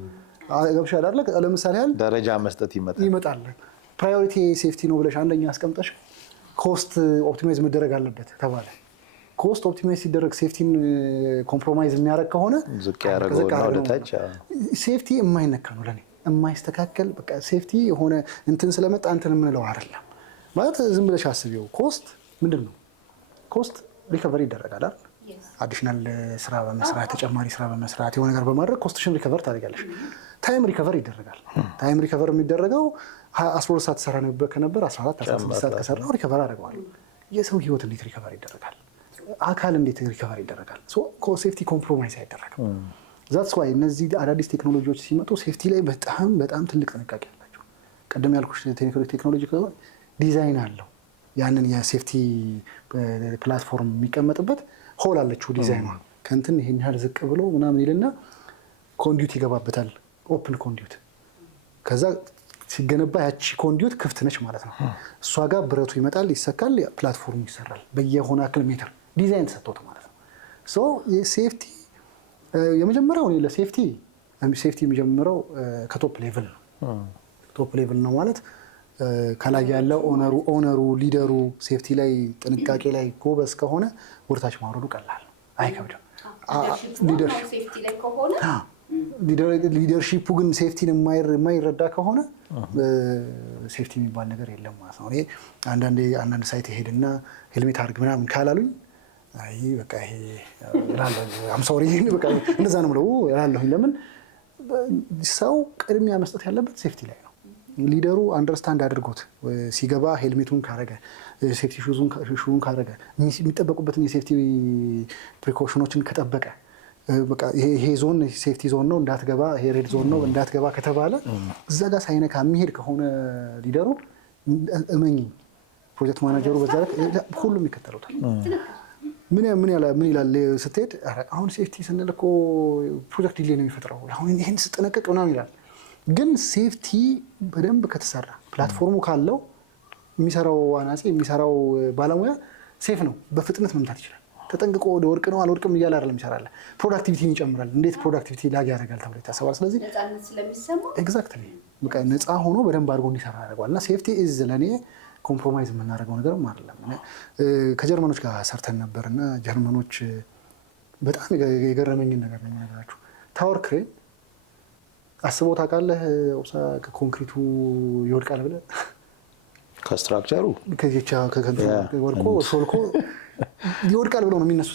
ገብሻል አይደል? ለምሳሌ ያህል ደረጃ መስጠት ይመጣል። ፕራዮሪቲ ሴፍቲ ነው ብለሽ አንደኛ አስቀምጠሽ ኮስት ኦፕቲማይዝ መደረግ አለበት ተባለ። ኮስት ኦፕቲማይዝ ሲደረግ ሴፍቲን ኮምፕሮማይዝ የሚያደርግ ከሆነ ዝቅ ያደርገው ወደ ታች ሴፍቲ የማይነካ ነው ለኔ የማይስተካከል በቃ ሴፍቲ የሆነ እንትን ስለመጣ እንትን የምንለው አይደለም ማለት ዝም ብለሽ አስቢው። ኮስት ምንድን ነው? ኮስት ሪከቨሪ ይደረጋል አይደል? አዲሽናል ስራ በመስራት ተጨማሪ ስራ በመስራት የሆነ ነገር በማድረግ ኮስትሽን ሪከቨር ታደርጋለሽ። ታይም ሪከቨር ይደረጋል። ታይም ሪከቨር የሚደረገው 12 ሰዓት ሰራ ከነበር 14 16 ሰዓት ከሰራው ሪከቨር አደርገዋለሁ። የሰው ህይወት እንዴት ሪከቨር ይደረጋል? አካል እንዴት ሪከቨር ይደረጋል? ሴፍቲ ኮምፕሮማይዝ አይደረግም። ዛትስ ዋይ እነዚህ አዳዲስ ቴክኖሎጂዎች ሲመጡ ሴፍቲ ላይ በጣም በጣም ትልቅ ጥንቃቄ አላቸው። ቀደም ያልኩሽ ቴክኖሎጂ ዲዛይን አለው። ያንን የሴፍቲ ፕላትፎርም የሚቀመጥበት ሆል አለችው ዲዛይኗ ከእንትን ይሄን ያህል ዝቅ ብሎ ምናምን ይልና ኮንዲዩት ይገባበታል። ኦፕን ኮንዲዩት ከዛ ሲገነባ ያቺ ኮንዲዩት ክፍት ነች ማለት ነው። እሷ ጋር ብረቱ ይመጣል፣ ይሰካል፣ ፕላትፎርሙ ይሰራል። በየሆነ አክል ሜትር ዲዛይን ተሰጥቶት ማለት ነው። ሶ የሴፍቲ የመጀመሪያው ለሴፍቲ የሚጀምረው ከቶፕ ሌቭል ነው። ቶፕ ሌቭል ነው ማለት ከላይ ያለ ኦነሩ ሊደሩ ሴፍቲ ላይ ጥንቃቄ ላይ ጎበዝ ከሆነ ወርታች ማውረዱ ቀላል ነው፣ አይከብድም። ሊደርሺፑ ግን ሴፍቲን የማይረዳ ከሆነ ሴፍቲ የሚባል ነገር የለም ማለት ነው። እኔ አንዳንድ ሳይት ሄድና ሄልሜት አድርግ ምናምን ካላሉኝ አይ በቃ ይሄ አምሳውሪ በቃ እንደዛ ነው ብለው ያላለሁኝ። ለምን ሰው ቅድሚያ መስጠት ያለበት ሴፍቲ ላይ ነው። ሊደሩ አንደርስታንድ አድርጎት ሲገባ ሄልሜቱን ካረገ ሴፍቲ ሹዙን ካረገ የሚጠበቁበትን የሴፍቲ ፕሪኮሽኖችን ከጠበቀ በቃ ይሄ ዞን ሴፍቲ ዞን ነው እንዳትገባ፣ ይሄ ሬድ ዞን ነው እንዳትገባ ከተባለ እዛ ጋር ሳይነካ የሚሄድ ከሆነ ሊደሩ እመኝ ፕሮጀክት ማናጀሩ በዛ ላይ ሁሉም ይከተሉታል። ምን ይላል ስትሄድ አሁን ሴፍቲ ስንል እኮ ፕሮጀክት ዲሌይ ነው የሚፈጥረው አሁን ይሄን ስጠነቀቅ ምናምን ይላል። ግን ሴፍቲ በደንብ ከተሰራ ፕላትፎርሙ ካለው የሚሰራው አናጺ የሚሰራው ባለሙያ ሴፍ ነው፣ በፍጥነት መምታት ይችላል። ተጠንቅቆ ወደ ወርቅ ነው አልወርቅም እያለ አይደለም ይሰራል። ፕሮዳክቲቪቲን ይጨምራል። እንዴት ፕሮዳክቲቪቲ ላግ ያደርጋል ተብሎ ይታሰባል። ስለዚህ ነፃነት ስለሚሰማው ኤግዛክትሊ በቃ ነፃ ሆኖ በደንብ አድርጎ እንዲሰራ ያደርገዋል። እና ሴፍቲ ኢዝ ለኔ ኮምፕሮማይዝ የምናደርገው ነገርም አይደለም። ከጀርመኖች ጋር ሰርተን ነበር እና ጀርመኖች በጣም የገረመኝን ነገር ነው የምነግራችሁ። ታወር ክሬን አስበው ታውቃለህ? ከኮንክሪቱ ይወድቃል ብለህ ከስትራክቸሩ ወርቆ ሾልኮ ይወድቃል ብለው ነው የሚነሱ።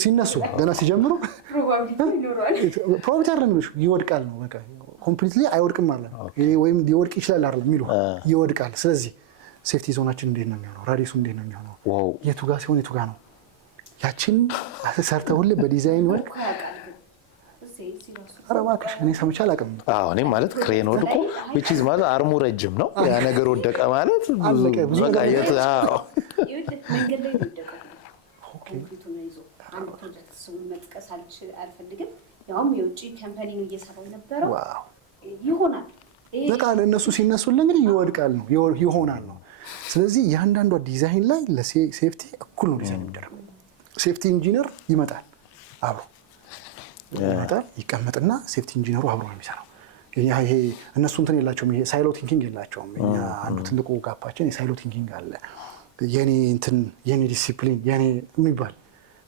ሲነሱ ገና ሲጀምሩ ፕሮባቢሊቲ አይደለም የሚሉሽ ይወድቃል ነው በቃ ኮምፕሊትሊ አይወድቅም ማለት ነው። ወይም ሊወድቅ ይችላል አይደለም የሚሉ ይወድቃል። ስለዚህ ሴፍቲ ዞናችን እንዴት ነው የሚሆነው? ራዲየሱ እንዴት ነው የሚሆነው? የቱ ጋር ሲሆን የቱ ጋር ነው? ያችን ሰርተውልህ በዲዛይን ወርክ ኧረ እባክሽ እኔ ሰምቼ አላውቅም። እኔም ማለት ክሬን ወድቆ ዊችዝ ማለት አርሙ ረጅም ነው። ያ ነገር ወደቀ ማለት ብዙ በቃ የት መንገድ ላይ ወደቀ ኮንክሪቱን ይዞ አንድ ፕሮጀክት ስሙን መጥቀስ አልፈልግም። ያውም የውጭ ካምፓኒ ነው እየሰራው የነበረው። ይሆናል በቃ እነሱ ሲነሱልን እንግዲህ ይወድቃል ነው ይሆናል ነው። ስለዚህ ያንዳንዷ ዲዛይን ላይ ለሴፍቲ እኩል ነው ዲዛይን የሚደረገው። ሴፍቲ ኢንጂነር ይመጣል አብሮ ይመጣል ይቀመጥና ሴፍቲ ኢንጂነሩ አብሮ ነው የሚሰራው። ይሄ እነሱ እንትን የላቸውም፣ ይሄ ሳይሎ ቲንኪንግ የላቸውም። እኛ አንዱ ትልቁ ጋፓችን የሳይሎ ቲንኪንግ አለ። የኔ ዲሲፕሊን የኔ የሚባል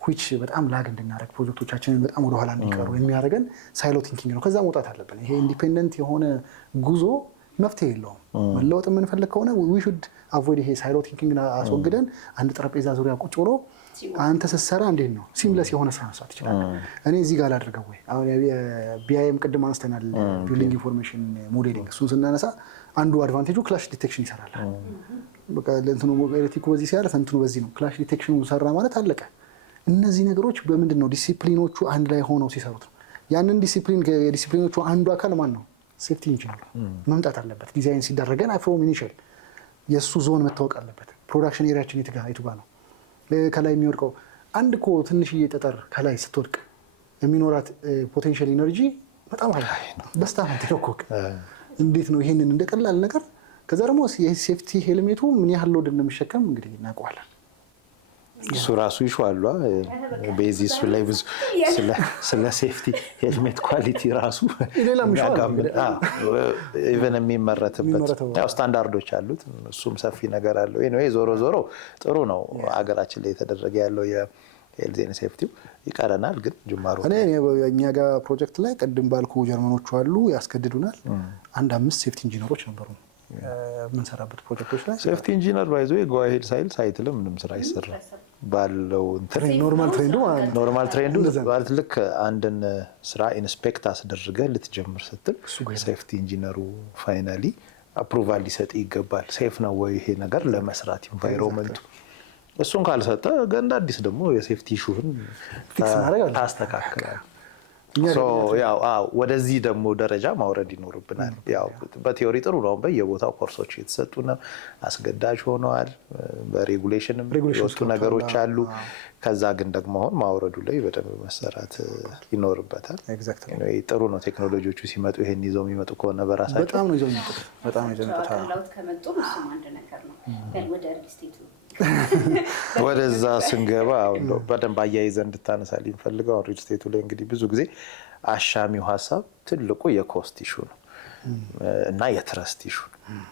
which በጣም ላግ እንድናደርግ ፕሮጀክቶቻችንን በጣም ወደኋላ እንዲቀሩ የሚያደርገን ሳይሎ ቲንኪንግ ነው። ከዛ መውጣት አለብን። ይሄ ኢንዲፔንደንት የሆነ ጉዞ መፍትሄ የለውም። መለወጥ የምንፈልግ ከሆነ we should avoid ይሄ ሳይሎ ቲንኪንግ አስወግደን አንድ ጠረጴዛ ዙሪያ ቁጭ ብሎ አንተ ስትሰራ እንዴት ነው ሲምለስ የሆነ ስራ መስራት ይችላል። እኔ እዚህ ጋር ላድርገው ወይ አሁን ቢአይኤም ቅድም አንስተናል፣ ቢልዲንግ ኢንፎርሜሽን ሞዴሊንግ። እሱን ስናነሳ አንዱ አድቫንቴጁ ክላሽ ዲቴክሽን ይሰራል። በቃ ለእንትኑ ኤሌክትሪኩ በዚህ ሲያልፍ እንትኑ በዚህ ነው፣ ክላሽ ዲቴክሽኑ ሰራ ማለት አለቀ። እነዚህ ነገሮች በምንድን ነው ዲሲፕሊኖቹ አንድ ላይ ሆነው ሲሰሩት ነው። ያንን ዲሲፕሊን የዲሲፕሊኖቹ አንዱ አካል ማን ነው? ሴፍቲ ኢንጂነር መምጣት አለበት። ዲዛይን ሲደረገን ፍሮም ኢኒሺያል የእሱ ዞን መታወቅ አለበት። ፕሮዳክሽን ኤሪያችን የቱ ጋር ነው? ከላይ የሚወድቀው አንድ እኮ ትንሽዬ ጠጠር ከላይ ስትወድቅ የሚኖራት ፖቴንሻል ኢነርጂ በጣም አለ በስታ ነው። እንዴት ነው ይሄንን እንደቀላል ነገር ከዛ ደግሞ የሴፍቲ ሄልሜቱ ምን ያህል ሎድ እንደሚሸከም እንግዲህ እናውቀዋለን። እሱ ራሱ ይሻላል በዚህ ላይ ብዙ ስለ ሴፍቲ ሄልሜት ኳሊቲ ራሱ ሌላም ይሻላል ኢቨን የሚመረትበት ያው ስታንዳርዶች አሉት። እሱም ሰፊ ነገር አለው። ኤኒዌይ ዞሮ ጥሩ ነው ሀገራችን ላይ የተደረገ ያለው የሄልዝ ኤንድ ሴፍቲው ይቀረናል ግን ጅማሮ እኔ እኛ ጋር ፕሮጀክት ላይ ቅድም ባልኩ ጀርመኖቹ አሉ ያስገድዱናል። 5 ሴፍቲ ኢንጂነሮች ነበሩ የምንሰራበት ፕሮጀክቶች ላይ። ሴፍቲ ኢንጂነር ባይዞ የጓሄል ሳይል ሳይት ላይ ምንም ስራ አይሰራ ባለው ኖርማል ትሬንዱ ማለት ልክ አንድን ስራ ኢንስፔክት አስደርገህ ልትጀምር ስትል ሴፍቲ ኢንጂነሩ ፋይናሊ አፕሩቫል ሊሰጥ ይገባል። ሴፍ ነው ወይ ይሄ ነገር ለመስራት ኢንቫይሮንመንቱ። እሱን ካልሰጠ ገንዳ አዲስ ደግሞ የሴፍቲ ኢሹን ታስተካክላለህ። ወደዚህ ደግሞ ደረጃ ማውረድ ይኖርብናል። ያው በቲዮሪ ጥሩ ነው፣ በየቦታው ኮርሶች እየተሰጡ ነው፣ አስገዳጅ ሆነዋል። በሬጉሌሽንም የወጡ ነገሮች አሉ። ከዛ ግን ደግሞ አሁን ማውረዱ ላይ በደንብ መሰራት ይኖርበታል። ጥሩ ነው ቴክኖሎጂዎቹ ሲመጡ ይሄን ይዘው የሚመጡ ከሆነ በራሳቸው በጣም ነው ይዘው የሚመጡት። ለውጥ ከመጡ እሱም አንድ ነገር ነው። ወደ ሪል ስቴቱ ወደዛ ስንገባ በደንብ አያይዘህ እንድታነሳልኝ ፈልገው ሪል ስቴቱ ላይ እንግዲህ ብዙ ጊዜ አሻሚው ሀሳብ ትልቁ የኮስት ኢሹ ነው እና የትረስት ኢሹ ነው።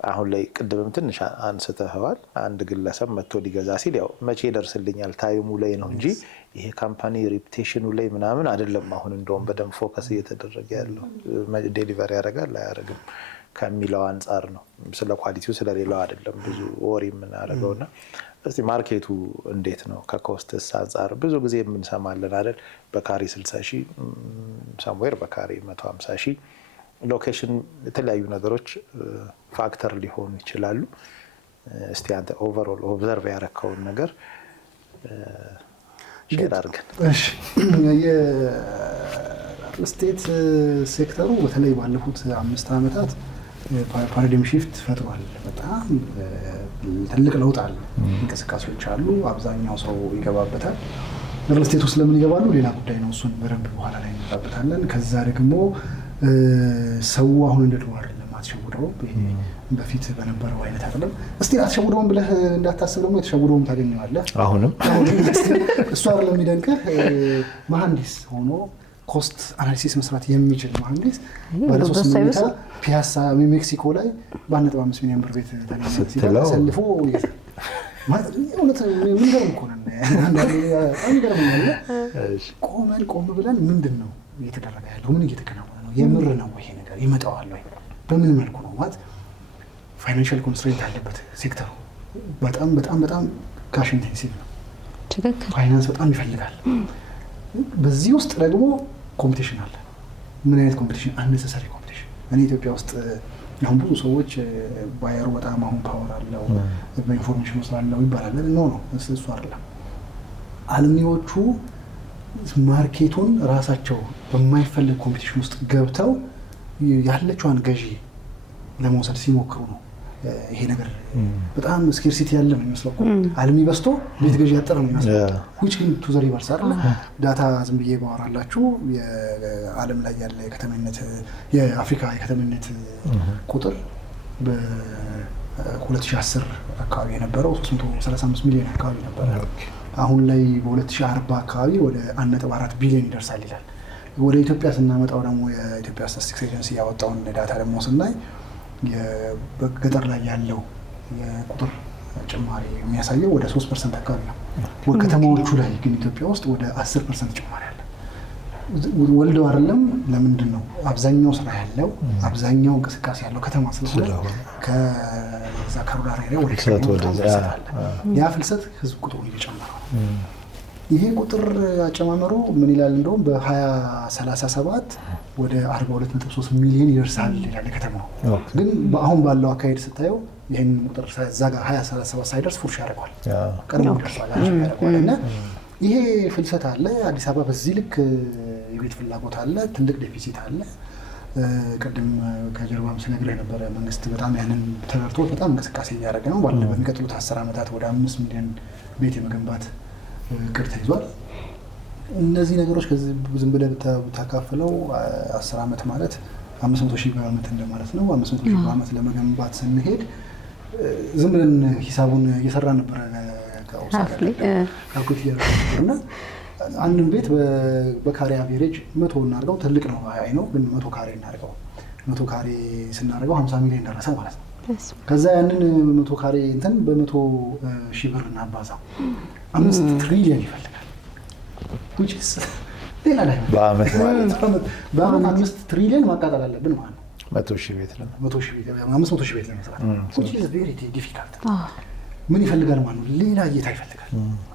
አሁን ላይ ቅድምም ትንሽ አንስተኸዋል። አንድ ግለሰብ መጥቶ ሊገዛ ሲል ያው መቼ ይደርስልኛል ታይሙ ላይ ነው እንጂ ይሄ ካምፓኒ ሪፑቴሽኑ ላይ ምናምን አይደለም። አሁን እንደውም በደንብ ፎከስ እየተደረገ ያለው ዴሊቨሪ ያደርጋል አያደርግም ከሚለው አንጻር ነው። ስለ ኳሊቲው ስለሌላው አይደለም ብዙ ወሬ የምናደርገውና እስቲ ማርኬቱ እንዴት ነው ከኮስትስ አንጻር? ብዙ ጊዜ የምንሰማለን አይደል በካሬ 60 ሺህ ሳምዌር በካሬ 150 ሺህ ሎኬሽን የተለያዩ ነገሮች ፋክተር ሊሆኑ ይችላሉ። እስቲ አንተ ኦቨርኦል ኦብዘርቭ ያረከውን ነገር ሼር አድርገን። እሺ የሪል ስቴት ሴክተሩ በተለይ ባለፉት 5 ዓመታት ፓራዳይም ሺፍት ፈጥሯል። በጣም ትልቅ ለውጥ አለ። እንቅስቃሴዎች አሉ። አብዛኛው ሰው ይገባበታል። ሪል ስቴት ውስጥ ለምን ይገባሉ ሌላ ጉዳይ ነው። እሱን በደንብ በኋላ ላይ እንገባበታለን። ከዛ ደግሞ ሰው አሁን እንደ ድሮ አይደለም። አትሸውደውም። በፊት በነበረው አይነት አይደለም። እስቲ አትሸውደውም ብለህ እንዳታስብ ደግሞ የተሸውደውም ታገኘዋለህ። አሁንም እሱ አይደለም የሚደንቅህ መሐንዲስ ሆኖ ኮስት አናሊሲስ መስራት የሚችል መሐንዲስ ባለ 3 መኝታ ፒያሳ ሜክሲኮ ላይ በ1.5 ሚሊዮን ብር ቤት ተሰልፎ ማለት እውነት ምን ገርም እኮ ነው። አንዳንዴ በጣም ይገርመኛል። ቆም ብለን ምንድን ነው እየተደረገ ያለው? ምን እየተከናወነ ነው? የምር ነው ይሄ ነገር ይመጣዋል ወይ? በምን መልኩ ነው? ማለት ፋይናንሻል ኮንስትሬንት አለበት ሴክተሩ። በጣም ካሽ ኢንቴንሲቭ ነው። ፋይናንስ በጣም ይፈልጋል። በዚህ ውስጥ ደግሞ ኮምፒቲሽን አለ። ምን አይነት ኮምፒቲሽን? አነሰሰሪ ኮምፒቲሽን። እኔ ኢትዮጵያ ውስጥ አሁን ብዙ ሰዎች ባየሩ በጣም አሁን ፓወር አለው በኢንፎርሜሽን ውስጥ አለው ይባላል። ነው እሱ አይደለም። አልሚዎቹ ማርኬቱን ራሳቸው በማይፈልግ ኮምፒቲሽን ውስጥ ገብተው ያለችዋን ገዢ ለመውሰድ ሲሞክሩ ነው ይሄ ነገር በጣም ስኬርሲቲ ያለ ነው የሚመስለው። አልሚ በዝቶ ቤት ገዢ ያጠረ ነው የሚመስለው። which in to the reverse አይደል? ዳታ ዝም ብዬ ባወራላችሁ የዓለም ላይ ያለ የከተማነት የአፍሪካ የከተማነት ቁጥር በ2010 አካባቢ የነበረው 335 ሚሊዮን አካባቢ ነበር። አሁን ላይ በ2040 አካባቢ ወደ 1.4 ቢሊዮን ይደርሳል ይላል። ወደ ኢትዮጵያ ስናመጣው ደግሞ የኢትዮጵያ ስታቲስቲክስ ኤጀንሲ ያወጣውን ዳታ ደግሞ ስናይ በገጠር ላይ ያለው የቁጥር ጭማሪ የሚያሳየው ወደ 3% አካባቢ ነው። ከተማዎቹ ላይ ግን ኢትዮጵያ ውስጥ ወደ 10% ጭማሪ አለ። ወልደው አይደለም። ለምንድን ነው አብዛኛው ስራ ያለው አብዛኛው እንቅስቃሴ ያለው ከተማ ስለሆነ ከዛ ከሩራል ኤሪያ ወደ ያ ፍልሰት ህዝብ ቁጥሩ እየጨመረ ነው። ይሄ ቁጥር አጨማመሩ ምን ይላል? እንደውም በ2037 ወደ 42.3 ሚሊዮን ይደርሳል ይላል ከተማው። ግን አሁን ባለው አካሄድ ስታየው ይሄን ቁጥር እዛ ጋር 2037 ሳይደርስ ፉርሽ ያደርገዋል፣ ቀድሞ ይደርሳል ያደርገዋል። እና ይሄ ፍልሰት አለ። አዲስ አበባ በዚህ ልክ የቤት ፍላጎት አለ፣ ትልቅ ዴፊሲት አለ። ቅድም ከጀርባም ስነግርህ የነበረ መንግስት በጣም ያንን ተረድቶ በጣም እንቅስቃሴ እያደረገ ነው። በሚቀጥሉት 10 ዓመታት ወደ 5 ሚሊዮን ቤት የመገንባት እቅድ ተይዟል። እነዚህ ነገሮች ከዚህ ዝም ብለህ ብታካፍለው 10 ዓመት ማለት 500,000 በዓመት እንደማለት ነው። 500,000 በዓመት ለመገንባት ስንሄድ ዝም ብለን ሂሳቡን እየሰራን ነበረ ካልኩሌት እያደረግን አንድን ቤት በካሬ አቬሬጅ 100 እናድርገው። ትልቅ ነው አይ ነው፣ ግን 100 ካሬ እናድርገው። 100 ካሬ ስናደርገው 50 ሚሊዮን ደረሰ ማለት ነው። ከዛ ያንን 100 ካሬ እንትን በ100,000 ብር እናባዛው 5 ትሪሊዮን ይፈልጋል። which is ሌላ ላይ በአመት 5 ትሪሊዮን ማቃጠል አለብን ማለት ነው። 100,000 ቤት ነው 500,000 ቤት ለመስራት which is very difficult። ምን ይፈልጋል ማለት ነው? ሌላ እይታ ይፈልጋል።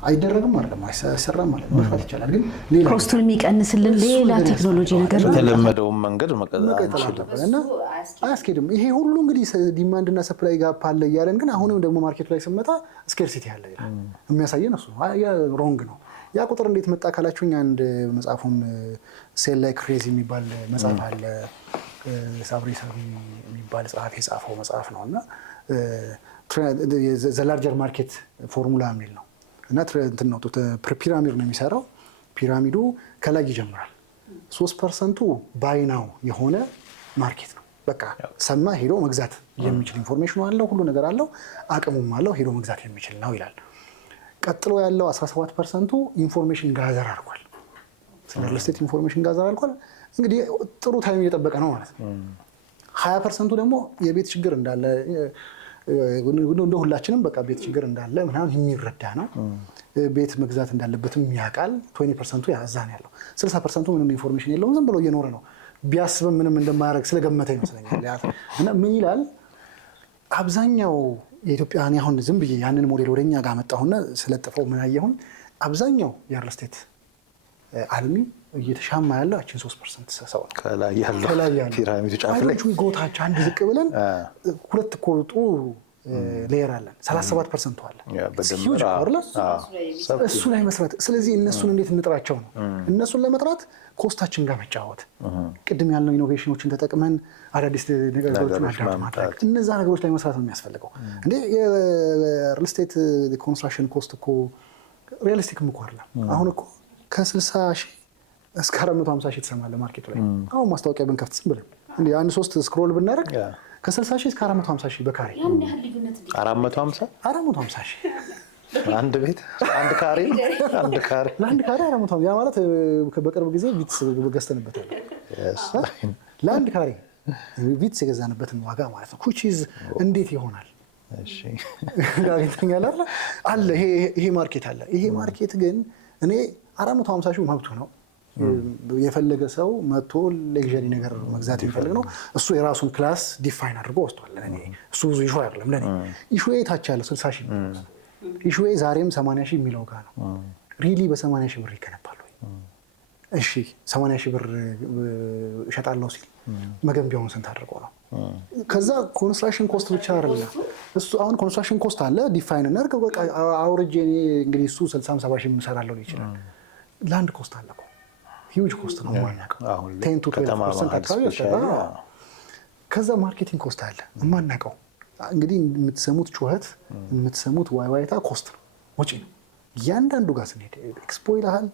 አይደረግም አይደለም፣ አይሰራም ማለት ነው። መስራት ይቻላል፣ ግን ሌላ ኮስቱን የሚቀንስልን ሌላ ቴክኖሎጂ ነገር ነው። የተለመደውን መንገድ መቀጠል እና አያስኬድም። ይሄ ሁሉ እንግዲህ ዲማንድ እና ሰፕላይ ጋፕ አለ እያለን ግን አሁንም ደግሞ ማርኬቱ ላይ ስንመጣ ስኬርሲቲ አለ ይላል። የሚያሳየን እሱ ሮንግ ነው። ያ ቁጥር እንዴት መጣ ካላችሁኝ አንድ መጽሐፉም ሴል ላይ ክሬዚ የሚባል መጽሐፍ አለ። ሳብሪ ሳቢ የሚባል ጸሐፊ የጻፈው መጽሐፍ ነው እና ዘ ላርጀር ማርኬት ፎርሙላ የሚል ነው እና እንትን ነው ፒራሚድ ነው የሚሰራው። ፒራሚዱ ከላይ ይጀምራል። 3% ባይናው የሆነ ማርኬት ነው። በቃ ሰማ ሄዶ መግዛት የሚችል ኢንፎርሜሽኑ አለው፣ ሁሉ ነገር አለው፣ አቅሙም አለው፣ ሄዶ መግዛት የሚችል ነው ይላል። ቀጥሎ ያለው 17% ኢንፎርሜሽን ጋዘር አድርጓል። ስለ ሪል ስቴት ኢንፎርሜሽን ጋዘር አድርጓል። እንግዲህ ጥሩ ታይም እየጠበቀ ነው ማለት ነው። 20% ደግሞ የቤት ችግር እንዳለ እንደ ሁላችንም በቃ ቤት ችግር እንዳለ ምናምን የሚረዳ ነው። ቤት መግዛት እንዳለበትም ያውቃል። 20% ያዛን ያለው 60% ምንም ኢንፎርሜሽን የለውም፣ ዝም ብሎ እየኖረ ነው። ቢያስብም ምንም እንደማያደርግ ስለገመተ ይመስለኛል። እና ምን ይላል አብዛኛው የኢትዮጵያን አሁን ዝም ብዬ ያንን ሞዴል ወደኛ ጋር መጣሁና ስለጥፈው ምን አየሁን? አብዛኛው የሪል ስቴት አልሚ እየተሻማ ያለው አችን 3% ሰው ነው። ከላይ ያለው ፒራሚዱ ጫፍ ላይ ጎታች አንድ ዝቅ ብለን ሁለት ኮጡ ሌየር አለን። 37% አለ እሱ ላይ መስራት። ስለዚህ እነሱን እንዴት እንጥራቸው ነው? እነሱን ለመጥራት ኮስታችን ጋር መጫወት፣ ቅድም ያልነው ኢኖቬሽኖችን ተጠቅመን አዳዲስ ነገሮችን አዳፕት ማድረግ፣ እነዛ ነገሮች ላይ መስራት ነው የሚያስፈልገው። እንዴ የሪል ስቴት ኮንስትራክሽን ኮስት እኮ ሪያሊስቲክም እኮ አይደለም። አሁን እኮ ከ60,000 እስከ 450,000 ትሰማለህ ማርኬቱ ላይ። አሁን ማስታወቂያ ብንከፍት ዝም ብለን እንዴ አንድ 3 ስክሮል ብናደርግ ከ60,000 እስከ 450,000 በካሬ 450,000 አንድ ቤት አንድ ካሬ ለአንድ ካሬ 450,000። ያ ማለት በቅርብ ጊዜ ቪትስ ገዝተንበታል። ለአንድ ካሬ ቪትስ የገዛንበትን ዋጋ ማለት ነው። ኩቺዝ እንዴት ይሆናል? እሺ ጋዜጠኛል አለ ይሄ ማርኬት አለ። ይሄ ማርኬት ግን እኔ 450,000 መብቱ ነው። የፈለገ ሰው መጥቶ ሌክዠሪ ነገር መግዛት የሚፈልግ ነው። እሱ የራሱን ክላስ ዲፋይን አድርጎ ወስቷል። ለኔ እሱ ብዙ ኢሹ አይደለም። ለኔ ኢሹ ታች ያለው 60,000 ነው። ኢሹ ዛሬም 80,000 የሚለው ጋር ነው። ሪሊ በ80,000 ብር ይገነባል ወይ? እሺ 80,000 ብር እሸጣለሁ ሲል መገንቢያውን ስንት አድርጎ ነው? ከዛ ኮንስትራክሽን ኮስት ብቻ አይደለም እሱ አሁን ኮንስትራክሽን ኮስት አለ ዲፋይን እና በቃ አውርጄ እንግዲህ እሱ 60-70 ሺህ የምሰራለው ይችላል ላንድ ኮስት አለ እኮ ሂውጅ ኮስት ነው ማናቀው 10-12% አካባቢ ይችላል ከዛ ማርኬቲንግ ኮስት አለ ማናቀው እንግዲህ የምትሰሙት ጩኸት የምትሰሙት ዋይዋይታ ኮስት ነው ወጪ ነው ያንዳንዱ ጋር ስንሄድ ኤክስፖ ይልሃል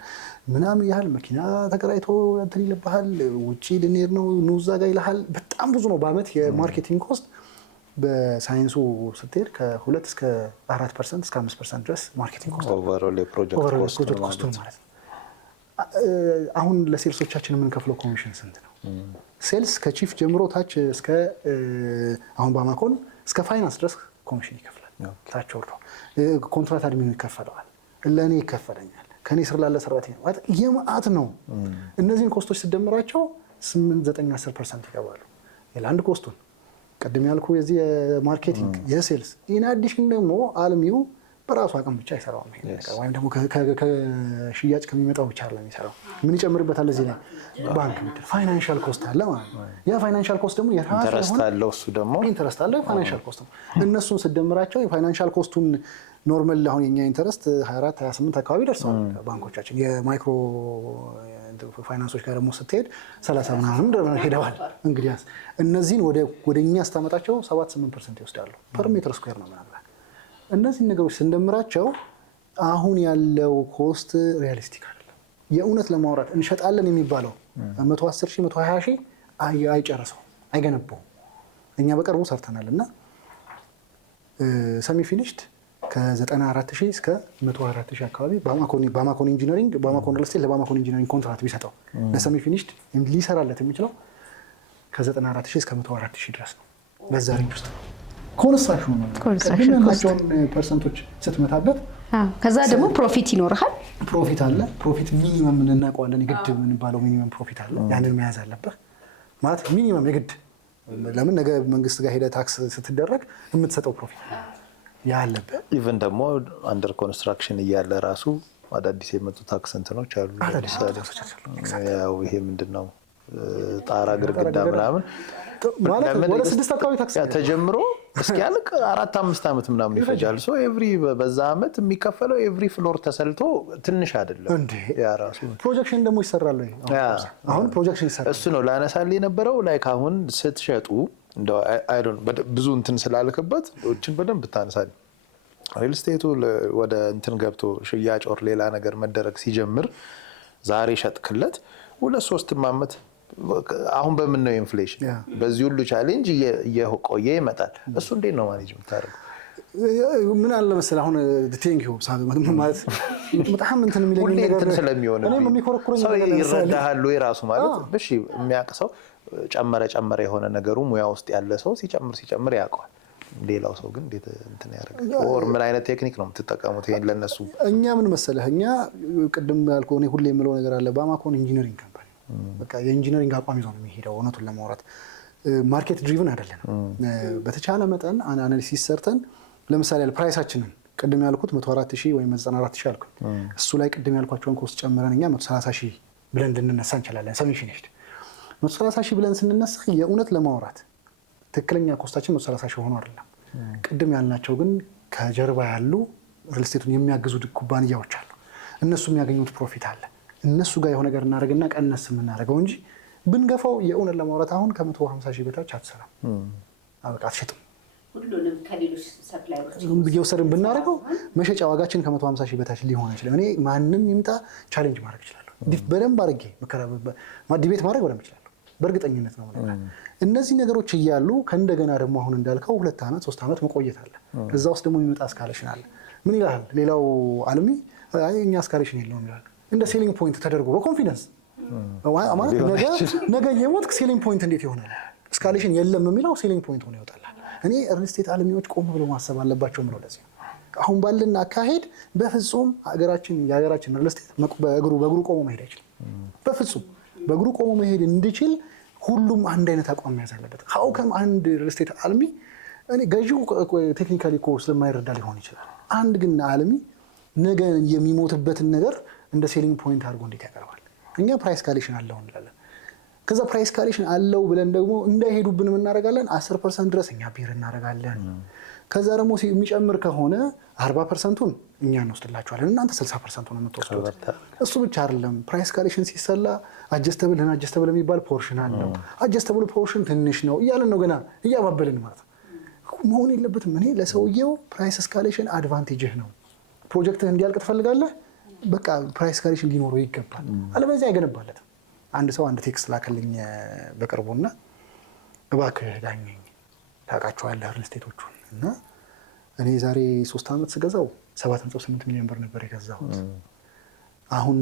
ምናምን ያህል መኪና ተከራይቶ እንትን ይልብሃል ውጪ ልንሄድ ነው ኑዛ ጋር ይልሃል በጣም ብዙ ነው በአመት የማርኬቲንግ ኮስት በሳይንሱ ስትሄድ ከ2 እስከ 4% እስከ 5% ድረስ ማርኬቲንግ ኮስት ኦቨርኦል የፕሮጀክት ኮስት ማለት ነው አሁን ለሴልሶቻችን የምንከፍለው ኮሚሽን ስንት ነው ሴልስ ከቺፍ ጀምሮ ታች እስከ አሁን በማኮን እስከ ፋይናንስ ድረስ ኮሚሽን ይከፍላል ታች ወርዶ ኮንትራት አድሚኑ ይከፈለዋል ለኔ ይከፈለኛል ከኔ ስር ላለ ሰራተኛ ማለት የማአት ነው እነዚህን ኮስቶች ሲደምራቸው 8-9-10% ይገባሉ የላንድ ኮስቱን ቀደም ያልኩ የዚህ የማርኬቲንግ የሴልስ ኢን አዲሽን ደግሞ አልሚው በራሱ አቅም ብቻ አይሰራው ነው ወይም ደግሞ ከሽያጭ ከሚመጣው ብቻ አይደለም የሚሰራው ምን ይጨምርበታል እዚህ ላይ ባንክ ብድር ፋይናንሻል ኮስት አለ ማለት ነው ያ ፋይናንሻል ኮስት ደግሞ ኢንተረስት አለው እሱ ደግሞ ኢንተረስት አለ ፋይናንሻል ኮስት እነሱን ሲደምራቸው የፋይናንሻል ኮስቱን ኖርማል አሁን የኛ ኢንተረስት 24-28 አካባቢ ደርሰዋል ባንኮቻችን የማይክሮ ፋይናንሶች ጋር ደግሞ ስትሄድ 30 ምናምን ሄደዋል እንግዲህ እነዚህን ወደኛ አስተማጣቸው 7-8% ይወስዳሉ ፐር ሜትር ስኩዌር ነው ማለት እነዚህ ነገሮች ስንደምራቸው አሁን ያለው ኮስት ሪያሊስቲክ አይደለም የእውነት ለማውራት እንሸጣለን የሚባለው 110 ሺህ 120 ሺህ አይጨርሰው አይገነባው እኛ በቅርቡ ሰርተናልና ሰሚ ፊኒሽድ ከ94 ሺህ እስከ 104 ሺህ አካባቢ በማኮን ኢንጂነሪንግ በማኮን ሪል ስቴት ለማኮን ኢንጂነሪንግ ኮንትራክት ቢሰጠው ለሰሚ ፊኒሽድ ሊሰራለት የሚችለው ከ94 ሺህ እስከ 104 ሺህ ድረስ ነው በዛ ሬንጅ ውስጥ ኮንስትራክሽን ነው ከሁሉም ፐርሰንቶች ስትመታበት ከዛ ደግሞ ፕሮፊት ይኖርሃል ፕሮፊት አለ ፕሮፊት ሚኒመም እናውቀዋለን የግድ የምንባለው ሚኒመም ፕሮፊት አለ ያንን መያዝ አለበት ማለት ሚኒመም የግድ ለምን ነገ መንግስት ጋር ሄደ ታክስ ስትደረግ የምትሰጠው ፕሮፊት ያ አለበት ኢቭን ደግሞ አንደር ኮንስትራክሽን እያለ ራሱ አዳዲስ የመጡ ታክስ እንትኖች አሉ ያው ይሄ ምንድነው ጣራ ግርግዳ ምናምን ማለት ወደ 6 አካባቢ ታክስ ተጀምሮ እስኪያልቅ 4-5 አመት ምናምን ይፈጃል ሶ ኤቭሪ በዛ አመት የሚከፈለው ኤቭሪ ፍሎር ተሰልቶ ትንሽ አይደለም ያ ራሱ ፕሮጀክሽን ደግሞ ይሰራል አሁን ፕሮጀክሽን ይሰራል እሱ ነው ላነሳል የነበረው ላይክ አሁን ስትሸጡ እንደው አይ ዶንት ብዙ እንትን ስላልከበት እቺን በደንብ ታነሳል ሪል ስቴቱ ወደ እንትን ገብቶ ሽያጭ ወር ሌላ ነገር መደረግ ሲጀምር ዛሬ ሸጥክለት 2-3 አመት አሁን በምን ነው ኢንፍሌሽን በዚህ ሁሉ ቻሌንጅ እየቆየ ይመጣል እሱ እንዴት ነው ማኔጅ የምታደርገው ምን አለ መሰለህ አሁን ቴንክ ዩ ማለት በጣም እንትን የሚለኝ ነገር ስለሚሆን እኔም የሚኮረኩረኝ ነገር ይረዳሃል ወይ ራሱ ማለት እሺ የሚያቀሰው ጨመረ የሆነ ነገሩ ሙያ ውስጥ ያለ ሰው ሲጨምር ያውቀዋል ሌላው ሰው ግን እንዴት እንትን ያደርጋል ኦር ምን አይነት ቴክኒክ ነው የምትጠቀሙት ይሄን ለነሱ እኛ ምን መሰለህ እኛ ቅድም ያልኩህ እኔ ሁሌ የምለው ነገር አለ በማኮን ኢንጂነሪንግ ካምፓኒ በቃ የኢንጂነሪንግ አቋም ይዞ ነው የሚሄደው እውነቱን ለማውራት ማርኬት ድሪቭን አይደለም በተቻለ መጠን አናሊሲስ ሰርተን ለምሳሌ ፕራይሳችንን ቅድም ያልኩት 104,000 ወይ 94,000 አልኩት እሱ ላይ ቅድም ያልኳቸውን ኮስት ጨምረን እኛ 130,000 ብለን ልንነሳ እንችላለን ሰሚ ፊኒሽድ 130,000 ብለን ስንነሳ የእውነት ለማውራት ትክክለኛ ኮስታችን 130,000 ሆኖ አይደለም ቅድም ያልናቸው ግን ከጀርባ ያሉ ሪል ስቴቱን የሚያግዙ ኩባንያዎች አሉ እነሱ የሚያገኙት ፕሮፊት አለ እነሱ ጋር የሆነ ነገር እናደርግና ቀነስ የምናደርገው እንጂ ብንገፋው የእውነት ለማውራት አሁን ከ150,000 በታች አትሰራም አበቃ አትሸጥም ሁሉንም ከሌሎች ሰፕላየሮች እየወሰድን ብናደርገው መሸጫ ዋጋችን ከ150,000 በታች ሊሆን ይችላል እኔ ማንም ይምጣ ቻሌንጅ ማድረግ እችላለሁ በደንብ አድርጌ ዲቤት ማድረግ በደንብ እችላለሁ በእርግጠኝነት ነው ማለት እነዚህ ነገሮች እያሉ ከእንደገና ደግሞ አሁን እንዳልከው 2 አመት 3 አመት መቆየት አለ እዛ ውስጥ ደግሞ የሚመጣ እስካሌሽን አለ ምን ይላል ሌላው አልሚ አይ እኛ እስካሌሽን የለውም ይላል እንደ ሴሊንግ ፖይንት ተደርጎ በኮንፊደንስ ማለት ነገ የሞትክ ሴሊንግ ፖይንት እንዴት ይሆናል እስካሌሽን የለም የሚለው ሴሊንግ ፖይንት ሆኖ ይወጣል እኔ ሪል ስቴት አልሚዎች ቆም ብለው ማሰብ አለባቸው ነው ለዚህ አሁን ባለን አካሄድ በፍጹም የሀገራችን ሪል ስቴት በእግሩ ቆሞ መሄድ አይችልም በፍጹም በእግሩ ቆሞ መሄድ እንዲችል ሁሉም አንድ አይነት አቋም መያዝ አለበት how come አንድ ሪል ስቴት አልሚ እኔ ገዢው ቴክኒካሊ ኮርስ ለማይረዳ ሊሆን ይችላል አንድ ግን አልሚ ነገ የሚሞትበትን ነገር እንደ ሴሊንግ ፖይንት አድርጎ እንዴት ያቀርባል እኛ ፕራይስ ካሌሽን አለው እንላለን ከዛ ፕራይስ ካሌሽን አለው ብለን ደግሞ እንዳይሄዱብን እናደርጋለን 10% ድረስ እኛ ቢር እናደርጋለን። ከዛ ደግሞ የሚጨምር ከሆነ 40%ቱን እኛ እንወስድላችኋለን እናንተ 60%ቱን የምትወስዱት። እሱ ብቻ አይደለም ፕራይስ ካሌሽን ሲሰላ አጀስተብል የሚባል ፖርሽን አለው። አጀስተብል ፖርሽን ትንሽ ነው እያለን ነው ገና እያባበልን ማለት ነው። መሆን የለበትም። እኔ ለሰውየው ፕራይስ እስካሌሽን አድቫንቴጅህ ነው። ፕሮጀክትህ እንዲያልቅ ትፈልጋለህ፣ በቃ ፕራይስ እስካሌሽን ሊኖረው ይገባል። አለበለዚያ አይገነባለትም። አንድ ሰው አንድ ቴክስት ላከልኝ በቅርቡና እባክህ ዳኘኝ ታውቃቸዋለህ ሪል ስቴቶቹን እና እኔ ዛሬ 3 ዓመት ስገዛው 7.8 ሚሊዮን ብር ነበር የገዛሁት። አሁን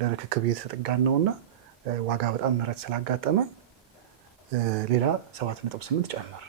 ለርክክብ እየተጠጋን ነውና ዋጋ በጣም ንረት ስላጋጠመ ሌላ 7.8 ጨመር